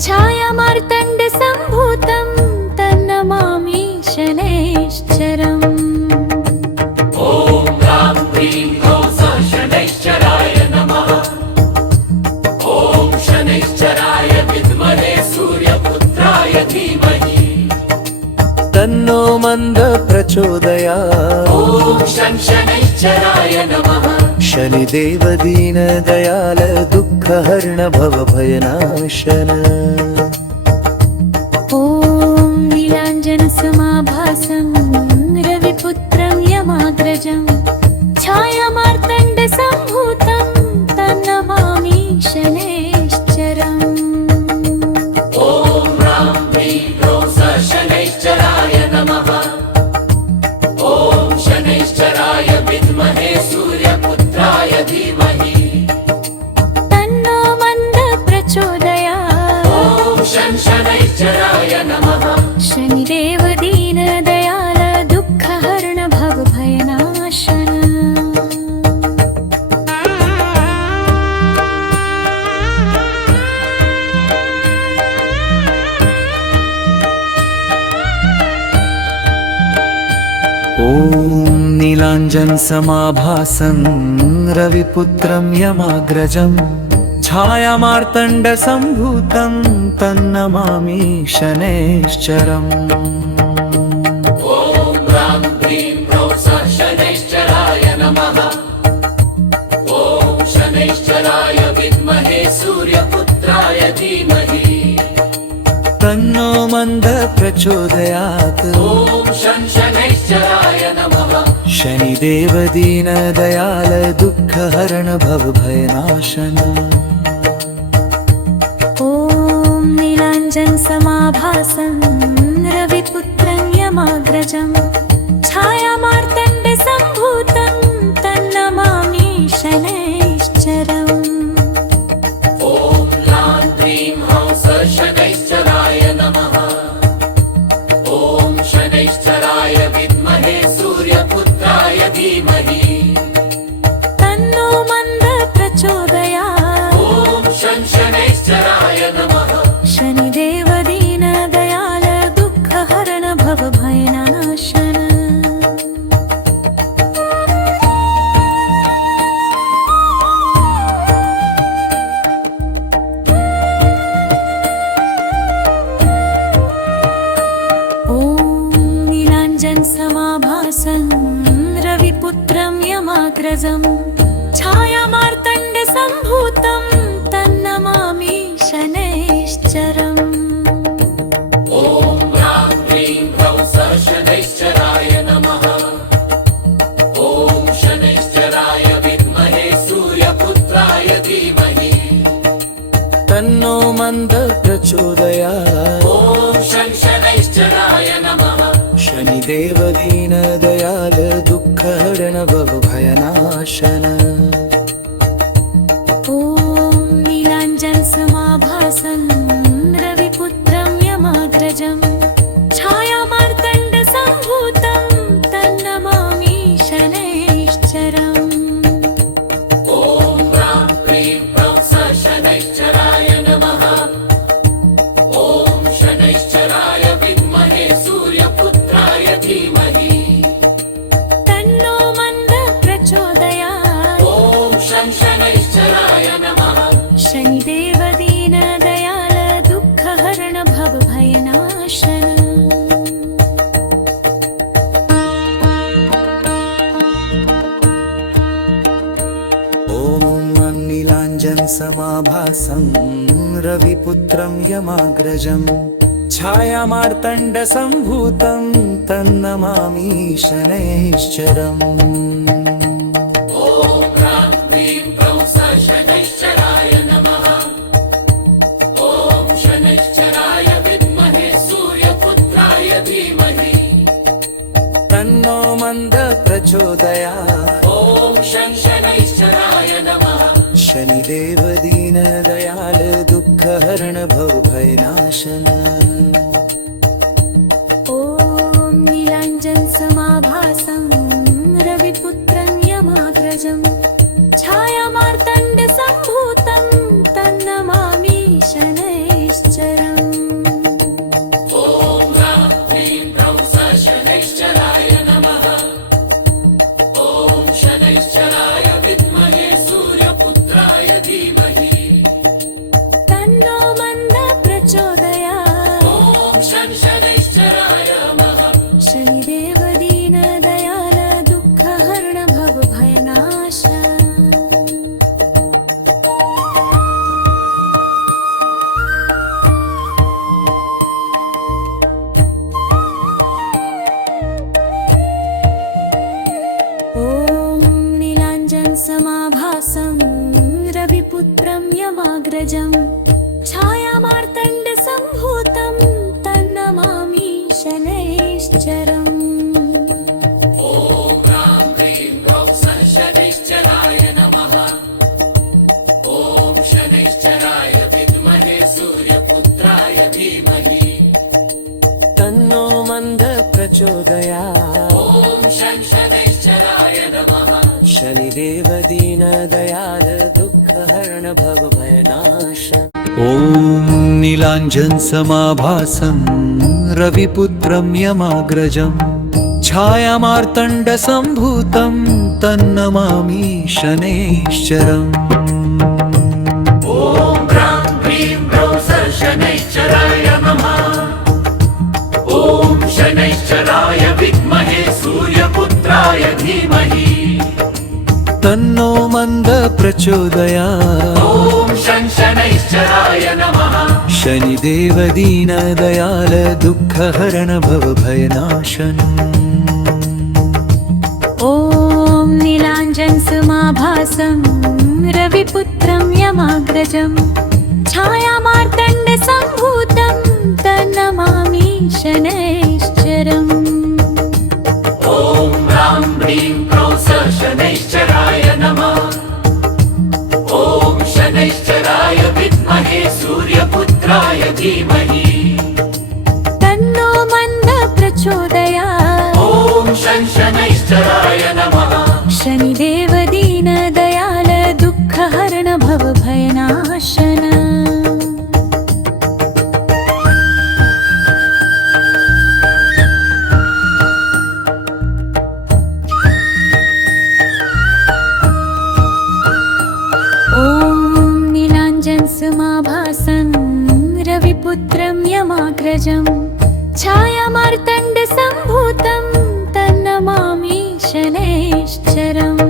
छायामार्तण्डसम्भूतं तन्नमामि शनैश्चरम् ॐ ह्रां क्लीं ह्रौं स शनैश्चराय नमः ॐ शनैश्चराय विद्महे सूर्यपुत्राय धीमहि तन्नो मन्द प्रचोदयात् ॐ शं शनैश्चराय नमः शनिदेव दीनदयाल दुःखहरण भवभयनाशन ॐ नीलाञ्जनसमाभासं रविपुत्रं यमाग्रजं छायामार्तण्डसम्भूतं तन्नमामि शनैश्चरम् ॐ ह्रां क्लीं ह्रौं स शनैश्चराय नमः ॐ शनैश्चराय विद्महे सूर्यपुत्राय धीमहि तन्नो मन्द प्रचोदयात् ॐ शं शनैश्चराय नमः शनिदेव दीनदयाल दुःखहरण भवभयनाशन नीलाञ्जनसमाभासं रविपुत्रं यमाग्रजं छायामार्तण्डसम्भूतं तन्नमामि शनैश्चरम् ॐ ह्रां ह्रीं ह्रौं शनैश्चराय नमः ॐ शनैश्चराय विद्महे सूर्यपुत्राय धीमहि तन्नो मन्दः प्रचोदयात् ॐ शनैश्चराय नमः शनिदेव दीनदयाल दुःखहरण भवभयनाशन ॐ नीलाञ्जनसमाभासं रविपुत्रं यमाग्रजं छायामार्तण्डसम्भूतं तन्नमामि शनैश्चरम् ॐ ह्रां ह्रीं ह्रौं शनैश्चराय नमः ॐ शनैश्चराय विद्महे सूर्यपुत्राय धीमहि तन्नो मन्दः प्रचोदयात् ॐ शनैश्चराय नमः शनिदेव दीनदयाल दुःखहरण भवभयनाशन ॐ नीलाञ्जनसमाभासं रविपुत्रं यमाग्रजं छायामार्तण्डसम्भूतं तन्नमामि शनैश्चरम् ॐ ह्रां ह्रीं ह्रौं शनैश्चराय नमः ॐ शनैश्चराय विद्महे सूर्यपुत्राय धीमहि तन्नो मन्दः प्रचोदयात् ॐ शनैश्चराय नमः शनिदेव दीनदयाल दुःखहरण भवभयनाशन ॐ नीलाञ्जनसमाभासं रविपुत्रं यमाग्रजं छायामार्तण्डसम्भूतं तन्नमामि शनैश्चरम् ॐ ह्रां ह्रीं ह्रौं शनैश्चराय नमः ॐ शनैश्चराय विद्महे सूर्यपुत्राय धीमहि तन्नो मन्दः प्रचोदयात् ॐ शनैश्चराय नमः शनिदेव दीनदयाल दुःखहरण भवभयनाशन ॐ नीलाञ्जनसमाभासं रविपुत्रं यमाग्रजं छायामार्तण्डसम्भूतं तन्नमामि शनैश्चरम् ॐ ह्रां ह्रीं ह्रौं शनैश्चराय नमः ॐ शनैश्चराय विद्महे सूर्यपुत्राय धीमहि तन्नो मन्दः प्रचोदयात् ॐ शनैश्चराय नमः शनिदेव दीनदयाल दुःखहरण भवभयनाशन ॐ नीलाञ्जनसमाभासं रविपुत्रं यमाग्रजं छायामार्तण्डसम्भूतं तन्नमामि शनैश्चरम् ॐ ह्रां ह्रीं ह्रौं शनैश्चराय नमः ॐ शनैश्चराय विद्महे सूर्यपुत्राय धीमहि तन्नो मन्दः प्रचोदयात् ॐ शनैश्चराय नमः शनिदेव दीनदयाल दुःखहरण भवभयनाश ॐ नीलाञ्जनसमाभासं रविपुत्रं यमाग्रजं छायामार्तण्डसम्भूतं तन्नमामि शनैश्चरम् ॐ ह्रां ह्रीं ह्रौं शनैश्चराय नमः ॐ शनैश्चराय विद्महे सूर्यपुत्राय धीमहि तन्नो मन्दः प्रचोदयात् ॐ शनैश्चराय नमः शनिदेव दीनदयाल दुःखहरण भवभयनाशन ॐ नीलाञ्जनसमाभासं रविपुत्रं यमाग्रजं छायामार्तण्डसम्भूतं तन्नमामि शनैश्चरम् ॐ ह्रां ह्रीं ह्रौं शनैश्चराय नमः ॐ शनैश्चराय विद्महे सूर्यपुत्राय धीमहि तन्नो मन्द प्रचोदयात् ॐ शनैश्चराय नमः शनिदेव दीनदयाल दुःखहरण भवभयनाशन ॐ नीलाञ्जनसमाभासं रविपुत्रं यमाग्रजं छायामार्तण्डसम्भूतं तन्नमामि शनैश्चरम् ॐ ह्रां ह्रीं ह्रौं शनैश्चराय नमः ॐ शनैश्चराय विद्महे सूर्यपुत्राय धीमहि तन्नो मन्द प्रचोदयात् ॐ शनैश्चराय नमः शनिदेव दीनदयाल दुःखहरण भवभयनाशन ॐ नीलाञ्जनसमाभासं रविपुत्रं यमाग्रजं छायामार्तण्डसम्भूतं तन्नमामि शनैश्चरम्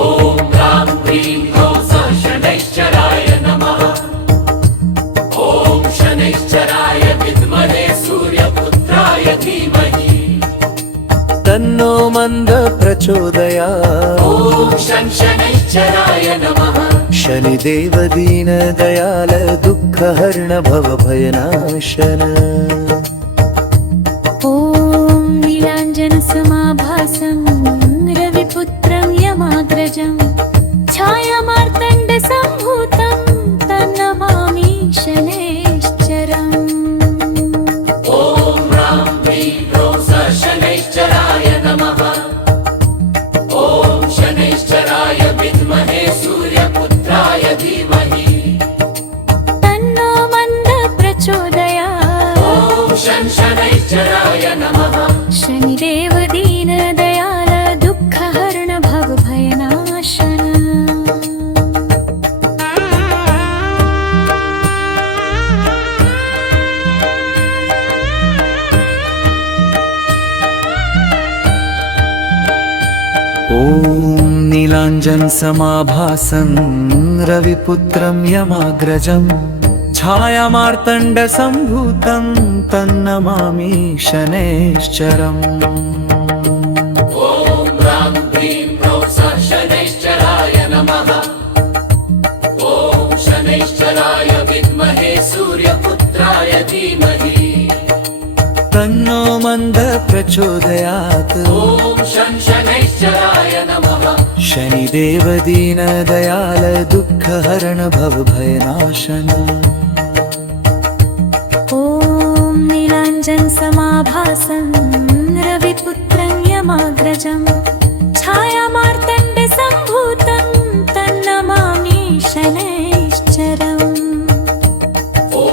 ॐ ह्रां ह्रीं ह्रौं शनैश्चराय नमः ॐ शनैश्चराय विद्महे सूर्यपुत्राय धीमहि तन्नो मन्द प्रचोदयात् ॐ शनैश्चराय नमः शनिदेव दीनदयाल दुःखहरण भवभयनाशन ॐ नीलाञ्जनसमाभासं रविपुत्रं यमाग्रजं छायामार्तण्डसम्भूतं तन्नमामि शनैश्चरम् ॐ ह्रां ह्रीं ह्रौं शनैश्चराय नमः ॐ शनैश्चराय विद्महे सूर्यपुत्राय धीमहि तन्नो मन्द प्रचोदयात् ॐ शनैश्चराय नमः शनिदेव दीनदयाल दुःखहरण भवभयनाशन ॐ नीलाञ्जनसमाभासं रविपुत्रं यमाग्रजं छायामार्तण्डसम्भूतं तन्नमामि शनैश्चरम् ॐ ह्रां ह्रीं ह्रौं शनैश्चराय नमः ॐ शनैश्चराय विद्महे सूर्यपुत्राय धीमहि तन्नो मन्द प्रचोदयात् ॐ शनैश्चराय नमः शनिदेव दीनदयाल दुःखहरण भवभयनाशन ॐ नीलाञ्जनसमाभासं रविपुत्रं यमाग्रजं छायामार्तण्डसम्भूतं तन्नमामि शनैश्चरम् ॐ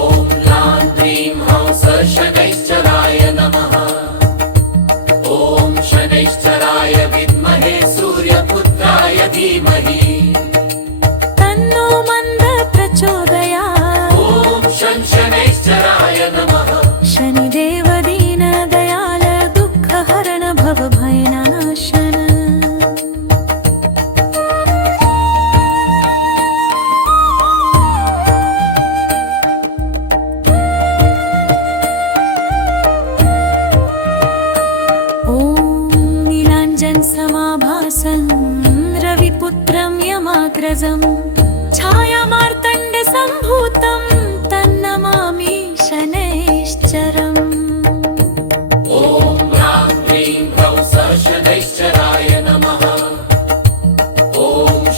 ह्रां ह्रीं ह्रौं शनैश्चराय नमः ॐ शनैश्चराय विद्महे सूर्यपुत्राय धीमहि तन्नो मन्द प्रचोदयात् ॐ शनैश्चराय नमः शनिदेव दीनदयाल दुःखहरण भवभयनाशन ॐ नीलाञ्जनसमाभासं रविपुत्रं यमाग्रजं छायामार्तण्डसम्भूतं तन्नमामि शनैश्चरम् ॐ ह्रां ह्रीं ह्रौं शनैश्चराय नमः ॐ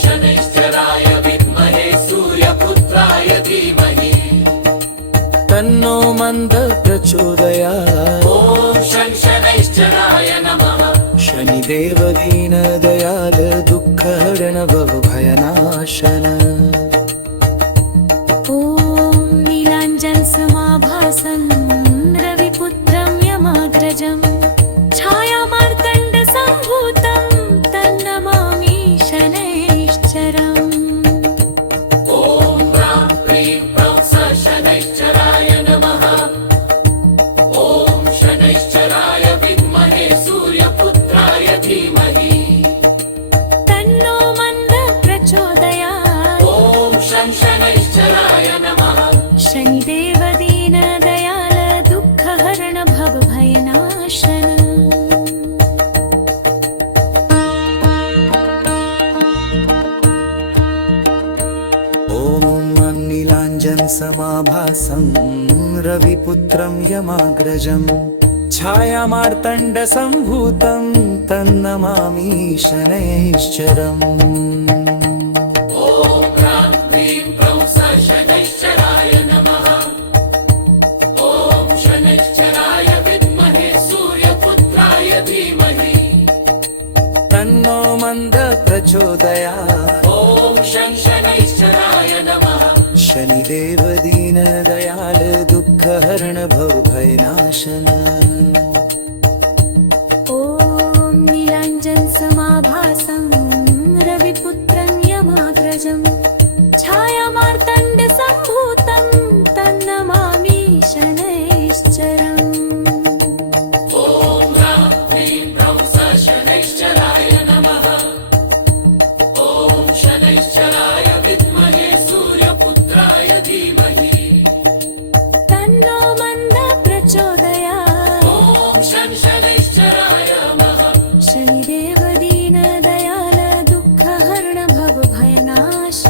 शनैश्चराय विद्महे सूर्यपुत्राय धीमहि तन्नो मन्द प्रचोदयात् ॐ शनैश्चराय नमः शनिदेव दीनदयाल दुःखहरण भवभयनाशन ॐ नीलाञ्जनसमाभासं रविपुत्रं यमाग्रजं समाभासं रविपुत्रं यमाग्रजम् छायामार्तण्डसम्भूतं तन्नमामि शनैश्चरम् ॐ ह्रां क्लीं ह्रौं शनैश्चराय नमः ॐ शनैश्चराय विद्महे सूर्यपुत्राय धीमहि तन्नो मन्द प्रचोदयात् ॐ शनैश्चराय नमः शनिदेव दीनदयाल दुःखहरण भवभयनाशन ॐ नीलाञ्जनसमाभासं रविपुत्रं यमाग्रजं छायामार्तण्डसम्भूतं तन्नमामि शनैश्चरम् ॐ ह्रां क्लीं ह्रौं शनैश्चराय नमः ॐ शनैश्चराय विद्महे सूर्यपुत्राय धीमहि तन्नो मन्द प्रचोदयात् ॐ शनैश्चराय नमः शनिदेव दीनदयाल दुःखहरण भवभयनाश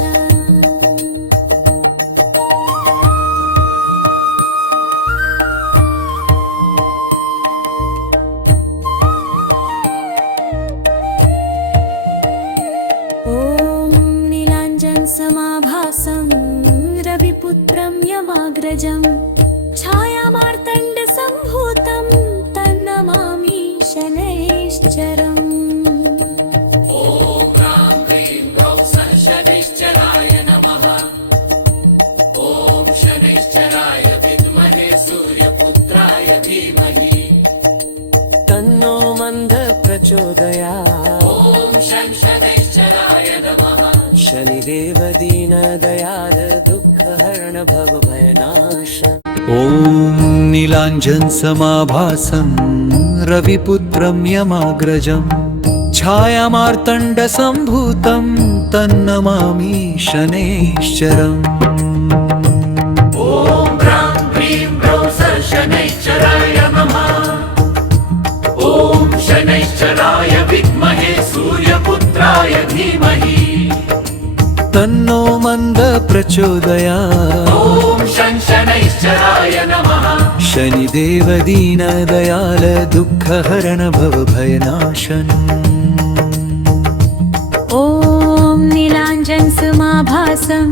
ॐ नीलाञ्जनसमाभासं रविपुत्रं यमाग्रजं छायामार्तण्डसम्भूतं तन्नमामि शनैश्चरम् ॐ ह्रां क्लीं ह्रौं शनैश्चराय नमः ॐ शनैश्चराय विद्महे सूर्यपुत्राय धीमहि तन्नो मन्द प्रचोदयात् ॐ शनैश्चराय नमः शनिदेव दीनदयाल दुःखहरण भवभयनाश ॐ नीलाञ्जनसमाभासं रविपुत्रं यमाग्रजं छायामार्तण्डसम्भूतं तन्नमामि शनैश्चरम् ॐ ह्रां क्लीं ह्रौं शनैश्चराय नमः ॐ शनैश्चराय विद्महे सूर्यपुत्राय धीमहि तन्नो मन्द प्रचोदयात् ॐ शनैश्चराय नमः शनिदेव दीनदयाल दुःखहरण भवभयनाशन ॐ नीलाञ्जनसमाभासं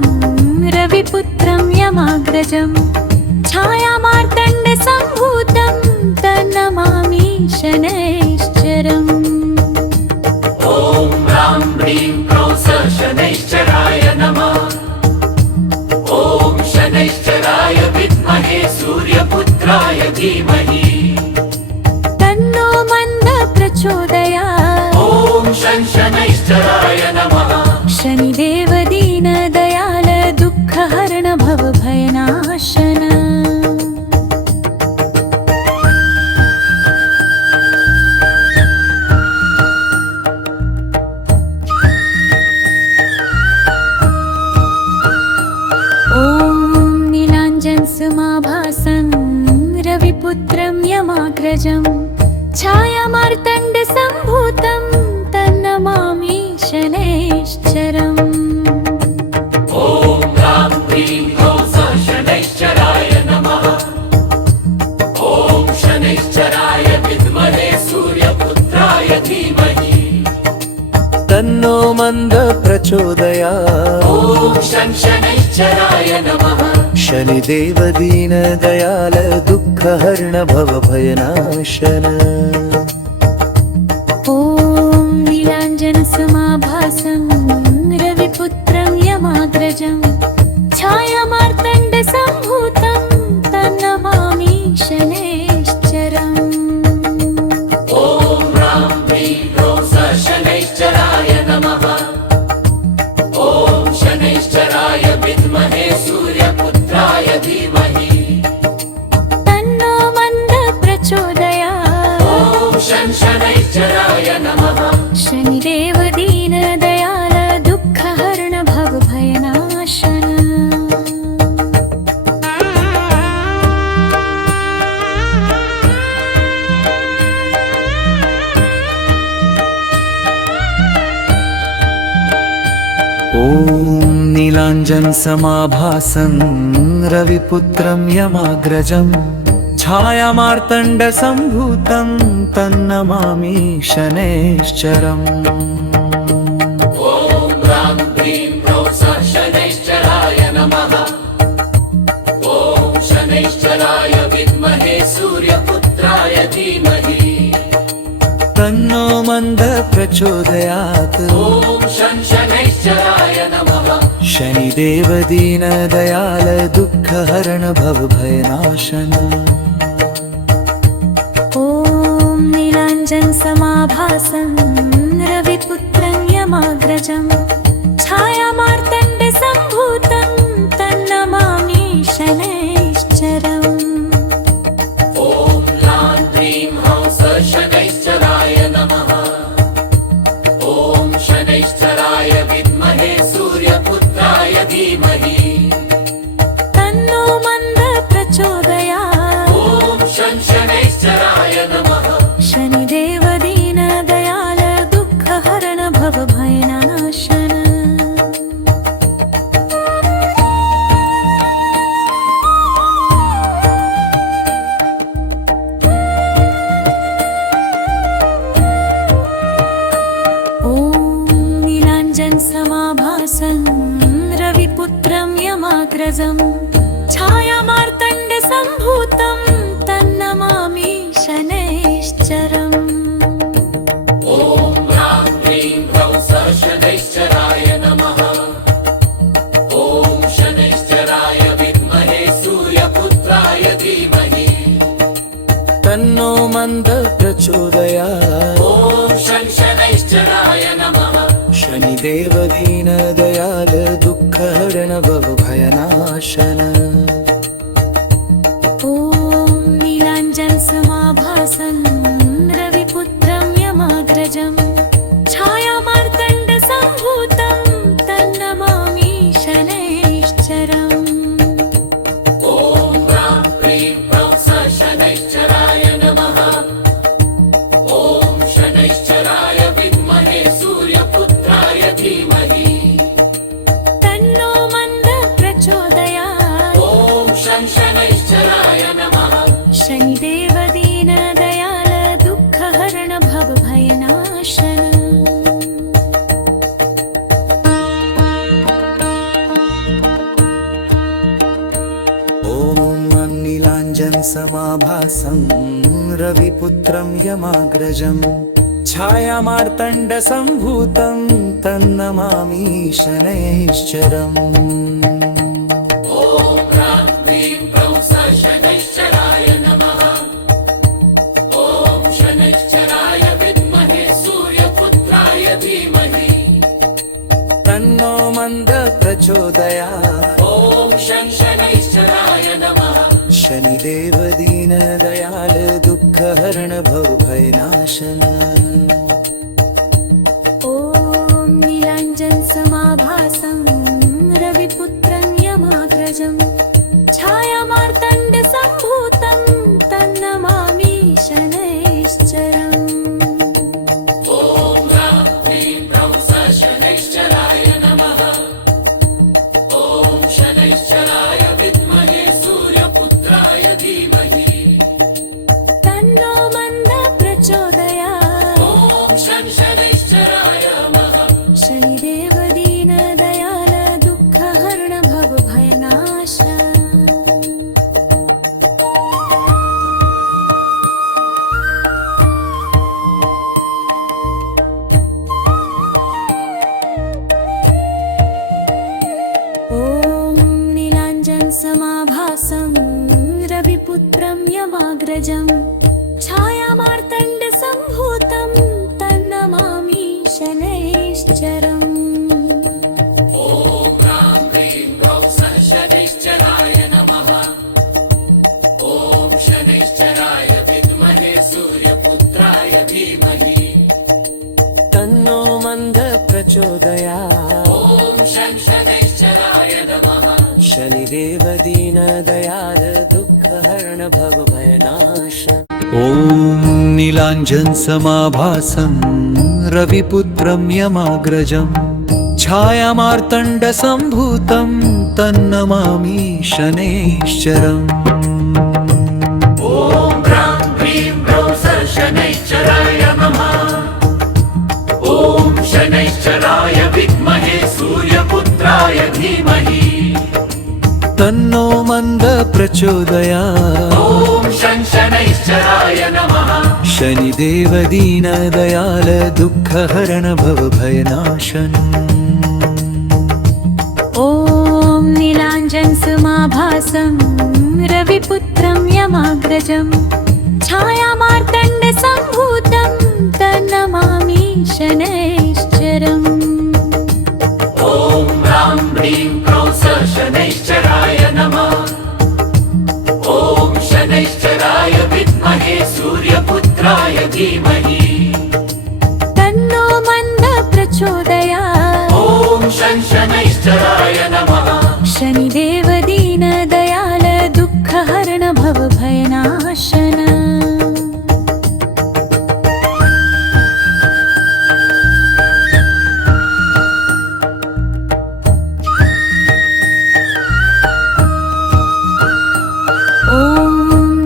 रविपुत्रं यमाग्रजं छायामार्तण्डसम्भूतं तन्नमामि शनैश्चरम् ॐ ह्रां क्लीं ह्रौं शनैश्चराय नमः ॐ शनैश्चराय विद्महे सूर्यपुत्राय धीमहि तन्नो मन्द प्रचोदयात् ॐ शनैश्चराय नमः शनिदेव दीनदयाल दुःखहरण भवभयनाशन ॐ नीलाञ्जनसमाभासं रविपुत्रं यमाग्रजं छायामार्तण्डसम्भूतं तन्नमामि शनैश्चरम् ॐ ह्रां क्लीं ह्रौं शनैश्चराय नमः ॐ शनैश्चराय विद्महे सूर्यपुत्राय धीमहि तन्नो मन्द प्रचोदयात् ॐ शनैश्चराय नमः शनिदेव दीनदयाल दुःखहरण भवभयनाशन ॐ नीलाञ्जनसमाभासं रविपुत्रं यमाग्रजं छायामार्तण्डसम्भूतं तन्नमामि शनैश्चरम् ॐ ह्रां क्लीं ह्रौं शनैश्चराय नमः ॐ शनैश्चराय विद्महे सूर्यपुत्राय धीमहि तन्नो मन्द प्रचोदयात् ॐ शनैश्चराय नमः शनिदेव दीनदयाल दुःखहरण भवभयनाश नीलाञ्जनसमाभासं रविपुत्रं यमाग्रजं छायामार्तण्डसम्भूतं तन्नमामि शनैश्चरम् ॐ ह्रां ह्रीं ह्रौं सः शनैश्चराय नमः ॐ शनैश्चराय विद्महे सूर्यपुत्राय धीमहि तन्नो मन्दः प्रचोदयात् ॐ शनैश्चराय नमः शनिदेव दीनदयाल दुःखहरण भवभयनाशन ॐ नीलाञ्जनसमाभासं रविपुत्रं यमाग्रजं छायामार्तण्डसम्भूतं तन्नमामि शनैश्चरम् ॐ ह्रां ह्रीं ह्रौं सः शनैश्चराय नमः ॐ शनैश्चराय विद्महे सूर्यपुत्राय धीमहि तन्नो मन्दः प्रचोदयात् ॐ शनैश्चराय नमः शनिदेव दीनदयाल दुःखहरण भवभयनाशन ॐ नीलाञ्जनसमाभासं रविपुत्रं यमाग्रजं छायामार्तण्डसम्भूतं तन्नमामि शनैश्चरम् ॐ ह्रां ह्रीं ह्रौं सः शनैश्चराय नमः ॐ शनैश्चराय विद्महे सूर्यपुत्राय धीमहि तन्नो मन्दः प्रचोदयात् ॐ शनैश्चराय नमः शनिदेव दीनदयाल दुःखहरण भवभयनाशन ॐ नीलाञ्जनसमाभासं रविपुत्रं यमाग्रजं छायामार्तण्डसम्भूतं तन्नमामि शनैश्चरम् ॐ ह्रां ह्रीं ह्रौं सः शनैश्चराय नमः ॐ शनैश्चराय विद्महे सूर्यपुत्राय धीमहि तन्नो मन्दः प्रचोदयात् ॐ शनैश्चराय नमः शनिदेव दीनदयाल दुःखहरण भवभयनाशन ॐ नीलाञ्जनसमाभासं रविपुत्रं यमाग्रजं छायामार्तण्डसम्भूतं तन्नमामि शनैश्चरम् ॐ ह्रां ह्रीं ह्रौं सः शनैश्चराय नमः ॐ शनैश्चराय विद्महे सूर्यपुत्राय धीमहि तन्नो मन्दः प्रचोदयात् ॐ शनैश्चराय नमः शनिदेव दीनदयाल दुःखहरण भवभयनाशन ॐ नीलाञ्जनसमाभासं रविपुत्रं यमाग्रजं छायामार्तण्डसम्भूतं तन्नमामि शनैश्चरम् ॐ ह्रां ह्रीं ह्रौं सः शनैश्चराय नमः ॐ शनैश्चराय विद्महे सूर्यपुत्राय धीमहि तन्नो मन्दः प्रचोदयात् ॐ शनैश्चराय नमः शनिदेव दीनदयाल दुःखहरण भवभयनाश ॐ नीलाञ्जनसमाभासं रविपुत्रं यमाग्रजं छायामार्तण्डसम्भूतं तन्नमामि शनैश्चरम् ॐ ह्रां ह्रीं ह्रौं सः शनैश्चराय नमः ॐ शनैश्चराय विद्महे सूर्यपुत्राय धीमहि तन्नो मन्दः प्रचोदयात् ॐ शनैश्चराय नमः शनिदेव दीनदयाल दुःखहरण भवभयनाशन ॐ नीलाञ्जनसमाभासं रविपुत्रं यमाग्रजं छायामार्तण्डसम्भूतं तन्नमामि शनैश्चरम् ॐ ह्रां ह्रीं ह्रौं शनैश्चराय नमः ॐ शनैश्चराय विद्महे सूर्यपुत्राय धीमहि तन्नो मन्द प्रचोदयात् ॐ शनैश्चराय नमः शनिदेव दीनदयाल दुःखहरण भवभयनाशन ॐ नीलाञ्जनसमाभासं रविपुत्रं यमाग्रजं छायामार्तण्डसम्भूतं तन्नमामि शनैश्चरम् ॐ ह्रां ह्रीं ह्रौं शनैश्चराय नमः ॐ शनैश्चराय विद्महे सूर्यपुत्राय धीमहि तन्नो मन्द प्रचोदयात् ॐ शनैश्चराय नमः शनिदेव दीनदयाल दुःखहरण भवभयनाशन ॐ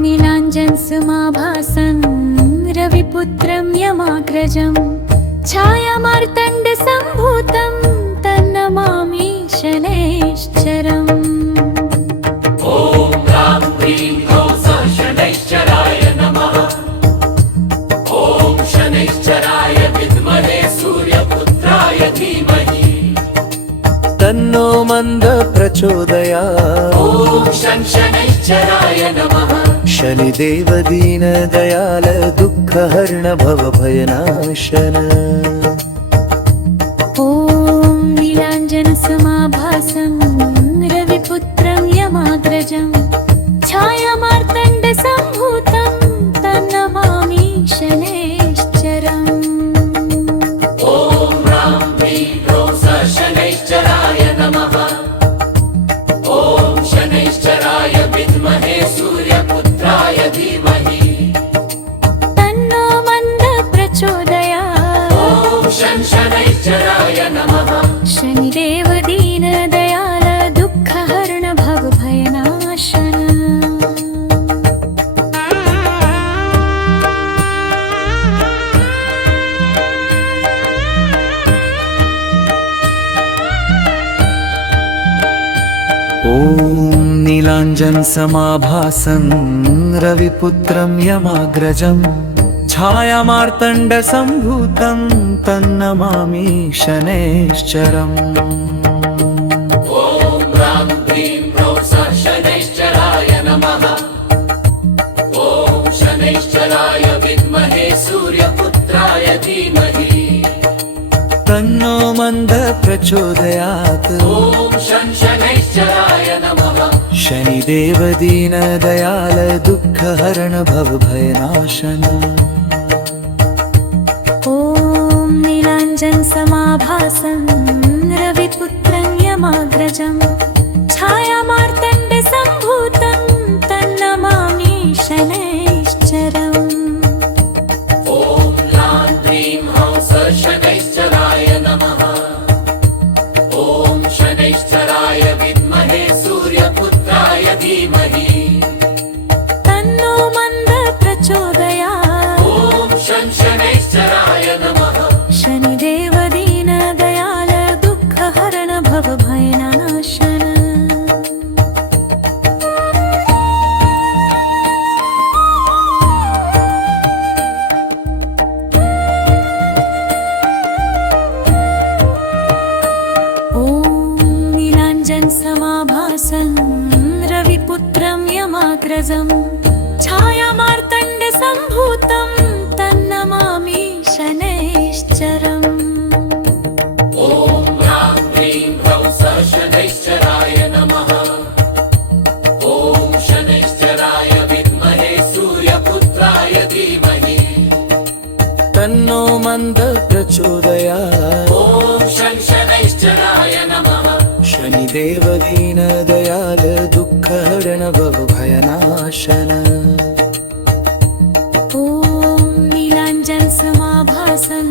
नीलाञ्जनसमाभासं रविपुत्रं यमाग्रजं छायामार्तण्डसम्भूतं तन्नमामि शनैश्चरम् ॐ ह्रां ह्रीं ह्रौं शनैश्चराय नमः ॐ शनैश्चराय विद्महे सूर्यपुत्राय धीमहि तन्नो मन्द प्रचोदयात् ॐ शनैश्चराय नमः शनिदेव दीनदयाल दुःखहरण भवभयनाशन ॐ नीलाञ्जनसमाभासं रविपुत्रं यमाग्रजं छायामार्तण्डसम्भूतं तन्नमामि शनैश्चरम् ॐ ह्रां ह्रीं ह्रौं शनैश्चराय नमः ॐ शनैश्चराय विद्महे सूर्यपुत्राय धीमहि तन्नो मन्द प्रचोदयात् ॐ शनैश्चराय नमः शनिदेव दीनदयाल दुःखहरण भवभयनाशन ॐ नीलाञ्जनसमाभासं रविपुत्रं यमाग्रजं छायामार्तण्डसम्भूतं तन्नमामि शनैश्चरम् ॐ ह्रां ह्रीं ह्रौं शनैश्चराय नमः ॐ शनैश्चराय विद्महे सूर्यपुत्राय धीमहि तन्नो मन्द प्रचोदयात् ॐ शनैश्चराय नमः शनिदेव दीनदयाल दुःखहरण भवभयनाशन ॐ नीलाञ्जनसमाभासं रविपुत्रं यमाग्रजं छायामार्तण्डसम्भूतं तन्नमामि शनैश्चरम् ॐ ह्रां ह्रीं ह्रौं शनैश्चराय नमः ॐ शनैश्चराय विद्महे सूर्यपुत्राय धीमहि तन्नो मन्द प्रचोदयात् ॐ शनैश्चराय नमः शनिदेव दीनदयाल दुःखहरण भवभयनाशन ॐ नीलाञ्जनसमाभासं रविपुत्रं यमाग्रजं छायामार्तण्डसम्भूतं तन्नमामि शनैश्चरम् ॐ ह्रां ह्रीं ह्रौं शनैश्चराय नमः ॐ शनैश्चराय विद्महे सूर्यपुत्राय धीमहि तन्नो मन्द प्रचोदयात् ॐ शनैश्चराय नमः शनिदेव दीनदयाल दुःखहरण भवभयनाशन ॐ नीलाञ्जनसमाभासं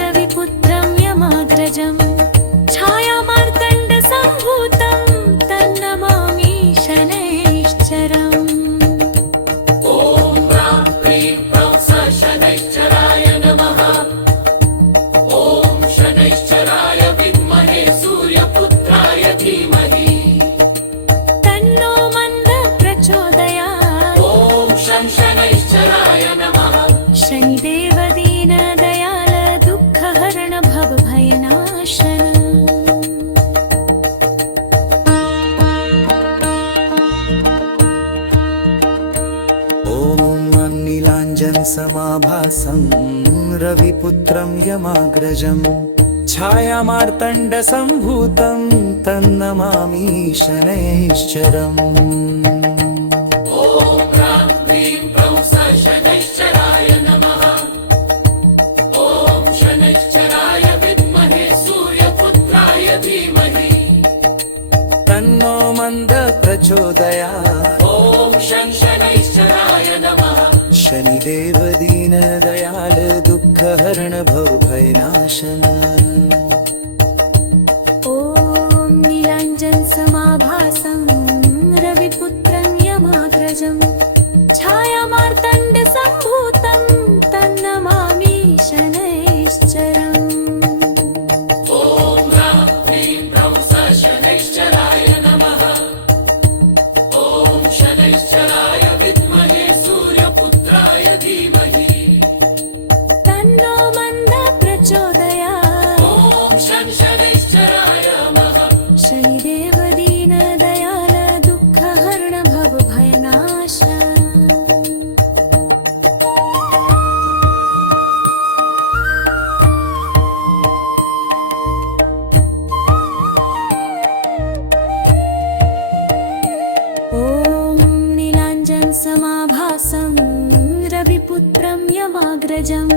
रविपुत्रं यमाग्रजं शनैश्चराय नमः शनिदेव दीनदयाल दुःखहरण भवभयनाशन ॐ नीलाञ्जनसमाभासं रविपुत्रं यमाग्रजं छायामार्तण्डसम्भूतं तन्नमामि शनैश्चरम् ॐ ह्रां ह्रीं ह्रौं शनैश्चराय नमः ॐ शनैश्चराय विद्महे सूर्यपुत्राय धीमहि तन्नो मन्द प्रचोदयात् ॐ शनैश्चराय नमः शनिदेव दीनदयाल दुःखहरण भवभयनाशन ॐ नीलाञ्जनसमाभासं रविपुत्रं यमाग्रजं छायामार्तण्डसम्भूतं तन्नमामि शनैश्चरम् ॐ ह्रां ह्रीं ह्रौं शनैश्चराय नमः ॐ शनैश्चराय विद्महे सूर्यपुत्राय धीमहि तन्नो मन्द प्रचोदयात् ॐ शनैश्चराय नमः शनिदेव दीनदयाल दुःखहरण भवभयनाश ॐ नीलाञ्जनसमाभासं रविपुत्रं यमाग्रजं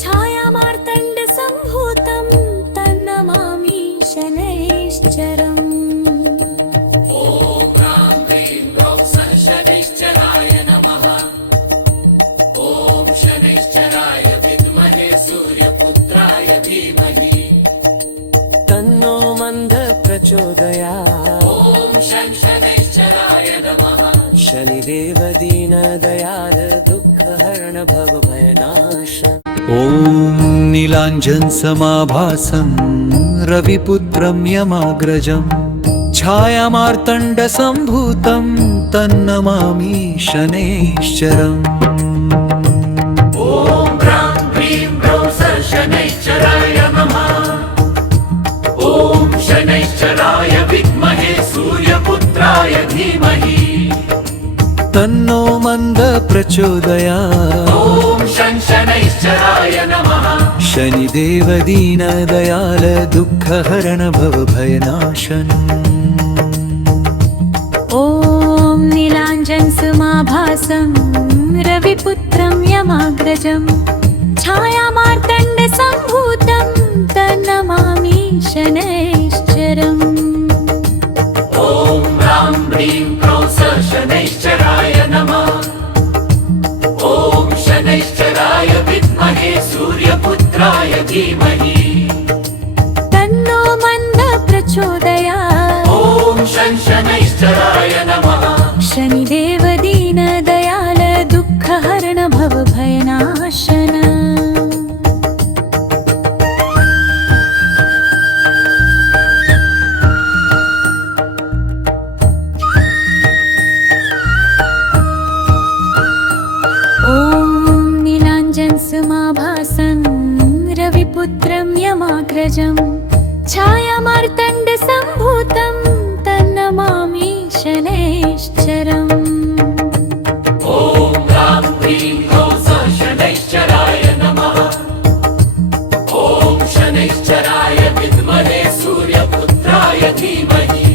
छायामार्तण्डसम्भूतं तन्नमामि शनैश्चरम् ॐ ह्रां ह्रीं ह्रौं शनैश्चराय नमः ॐ शनैश्चराय विद्महे सूर्यपुत्राय धीमहि तन्नो मन्द प्रचोदयात् ॐ शनैश्चराय नमः शनिदेव दीनदयाल दुःखहरण भवभयनाश ॐ नीलाञ्जनसमाभासं रविपुत्रं यमाग्रजं छायामार्तण्डसम्भूतं तन्नमामि शनैश्चरम् ॐ ह्रां ह्रीं ह्रौं शनैश्चराय नमः ॐ शनैश्चराय विद्महे सूर्यपुत्राय धीमहि तन्नो मन्द प्रचोदयात् ॐ शनैश्चराय नमः शनिदेव दीनदयाल दुःखहरण भवभयनाशन ॐ नीलाञ्जनसमाभासं रविपुत्रं यमाग्रजं छायामार्तण्डसम्भूतं तन्नमामि शनैश्चरम् ॐ ह्रां ह्रीं ह्रौं शनैश्चराय नमः ॐ शनैश्चराय विद्महे सूर्यपुत्राय धीमहि तन्नो मन्द प्रचोदयात् ॐ शनैश्चराय नमः शनिदेव दीनदयाल दुःखहरण भवभयनाशन ॐ नीलाञ्जनसमाभासं रविपुत्रं यमाग्रजं छायामार्तण्डसम्भूतं तन्नमामि शनैश्चरम् ॐ ह्रां ह्रीं ह्रौं शनैश्चराय नमः ॐ शनैश्चराय विद्महे सूर्यपुत्राय धीमहि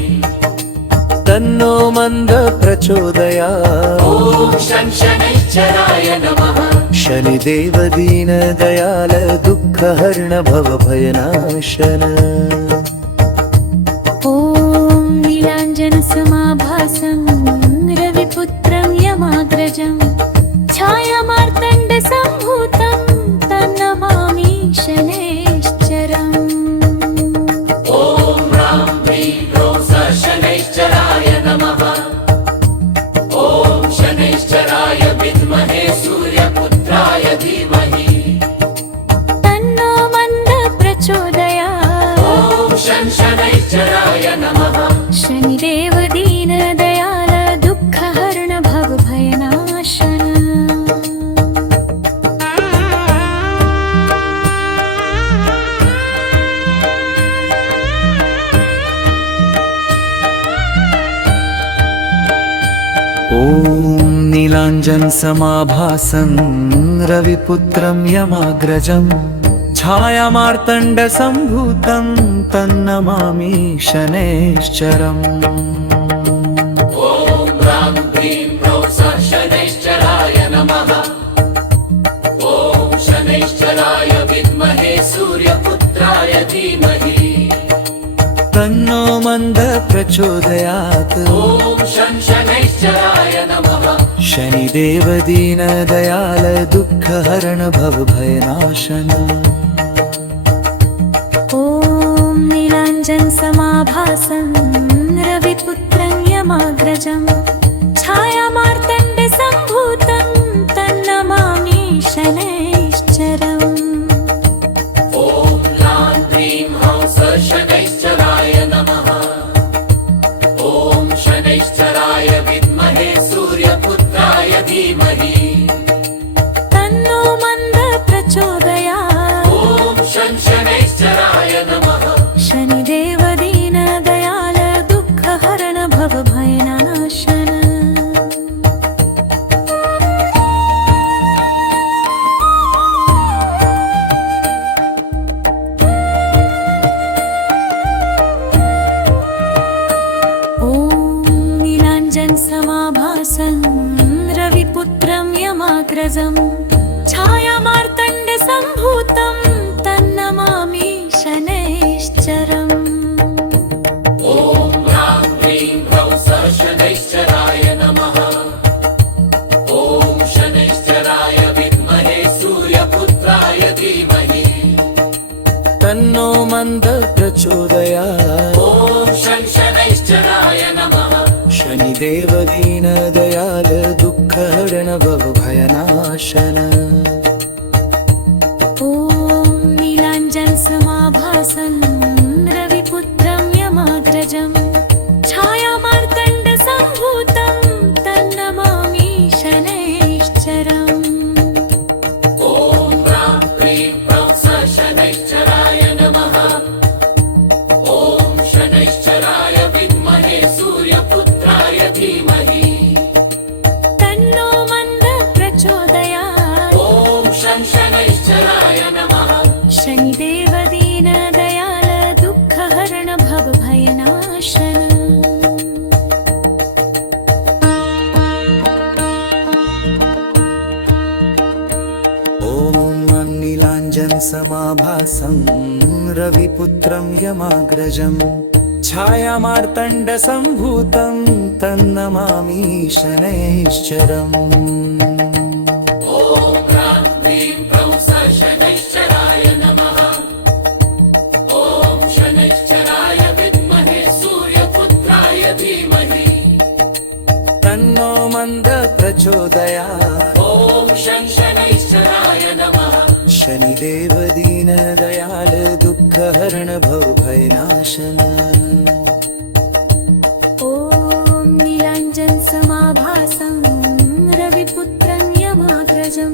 तन्नो मन्द प्रचोदयात् ॐ शनैश्चराय नमः शनिदेव दीनदयाल दुःखहरण भवभयनाशन ॐ नीलाञ्जनसमाभासं रविपुत्रं यमाग्रजं छायामार्तण्डसम्भूतं तन्नमामि शनैश्चरम् ॐ ह्रां ह्रीं ह्रौं शनैश्चराय नमः ॐ शनैश्चराय विद्महे सूर्यपुत्राय धीमहि तन्नो मन्द प्रचोदयात् ॐ शनैश्चराय नमः शनिदेव दीनदयाल दुःखहरण भवभयनाशन नीलाञ्जनसमाभासं रविपुत्रं यमाग्रजं छायामार्तण्डसम्भूतं तन्नमामि शनैश्चरम् ॐ ह्रां ह्रीं ह्रौं सः शनैश्चराय नमः ॐ शनैश्चराय विद्महे सूर्यपुत्राय धीमहि तन्नो मन्दः प्रचोदयात् ॐ शनैश्चराय नमः शनिदेव दीनदयाल दुःखहरण भवभयनाशन ॐ नीलाञ्जनसमाभासं रविपुत्रं यमाग्रजं छायामार्तण्डसम्भूतं तन्नमामि शनैश्चरम् ॐ ह्रां ह्रीं ह्रौं सः शनैश्चराय नमः ॐ शनैश्चराय विद्महे सूर्यपुत्राय धीमहि तन्नो मन्दः प्रचोदयात् ॐ शनैश्चराय नमः शनिदेव दीनदयाल दुःखहरण भवभयनाशन ॐ नीलाञ्जनसमाभासं रविपुत्रं यमाग्रजं छायामार्तण्डसम्भूतं तन्नमामि शनैश्चरम् ॐ ह्रां ह्रीं ह्रौं सः शनैश्चराय नमः ॐ शनैश्चराय विद्महे सूर्यपुत्राय धीमहि तन्नो मन्दः प्रचोदयात् ॐ शनैश्चराय नमः शनिदेव दीनदयाल दुःखहरण भवभयनाशन ॐ नीलाञ्जनसमाभासं रविपुत्रं यमाग्रजं छायामार्तण्डसम्भूतं तन्नमामि शनैश्चरम् ॐ ह्रां ह्रीं ह्रौं सः शनैश्चराय नमः ॐ शनैश्चराय विद्महे सूर्यपुत्राय धीमहि तन्नो मन्दः प्रचोदयात् ॐ शनैश्चराय नमः शनिदेव दीनदयाल दुःखहरण भवभयनाशन ॐ नीलाञ्जनसमाभासं रविपुत्रं यमाग्रजं छायामार्तण्डसम्भूतं तन्नमामि शनैश्चरम् ॐ ह्रां ह्रीं ह्रौं सः शनैश्चराय नमः ॐ शनैश्चराय विद्महे सूर्यपुत्राय धीमहि तन्नो मन्दः प्रचोदयात् ॐ शनैश्चराय नमः शनिदेव दीनदयाल दुःखहरण भवभयनाशन ॐ नीलाञ्जनसमाभासं रविपुत्रं यमाग्रजं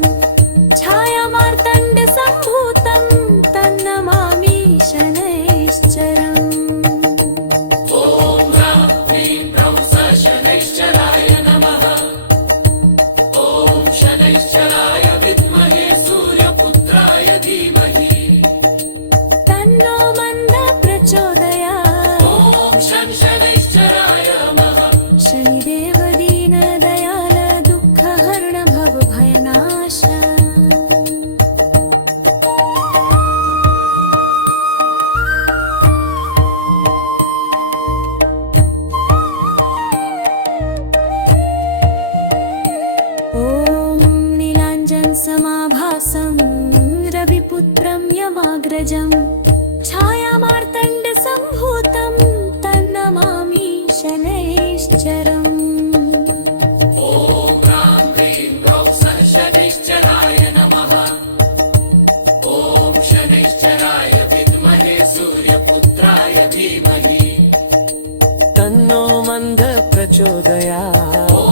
छायामार्तण्डसम्भूतं तन्नमामि शनैश्चरम् ॐ ह्रां ह्रीं ह्रौं सः शनैश्चराय नमः ॐ शनैश्चराय विद्महे सूर्यपुत्राय धीमहि तन्नो मन्दः प्रचोदयात् ॐ शनैश्चराय नमः शनिदेव दीनदयाल दुःखहरण भवभयनाश ॐ नीलाञ्जनसमाभासं रविपुत्रं यमाग्रजं छायामार्तण्डसम्भूतं तन्नमामि शनैश्चरम् ॐ ह्रां ह्रीं ह्रौं सः शनैश्चराय नमः ॐ शनैश्चराय विद्महे सूर्यपुत्राय धीमहि तन्नो मन्दः प्रचोदयात् ॐ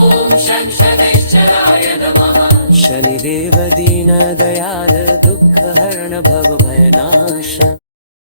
शनैश्चराय नमः शनिदेव दीनदयाल दुःखहरण भवभयनाशन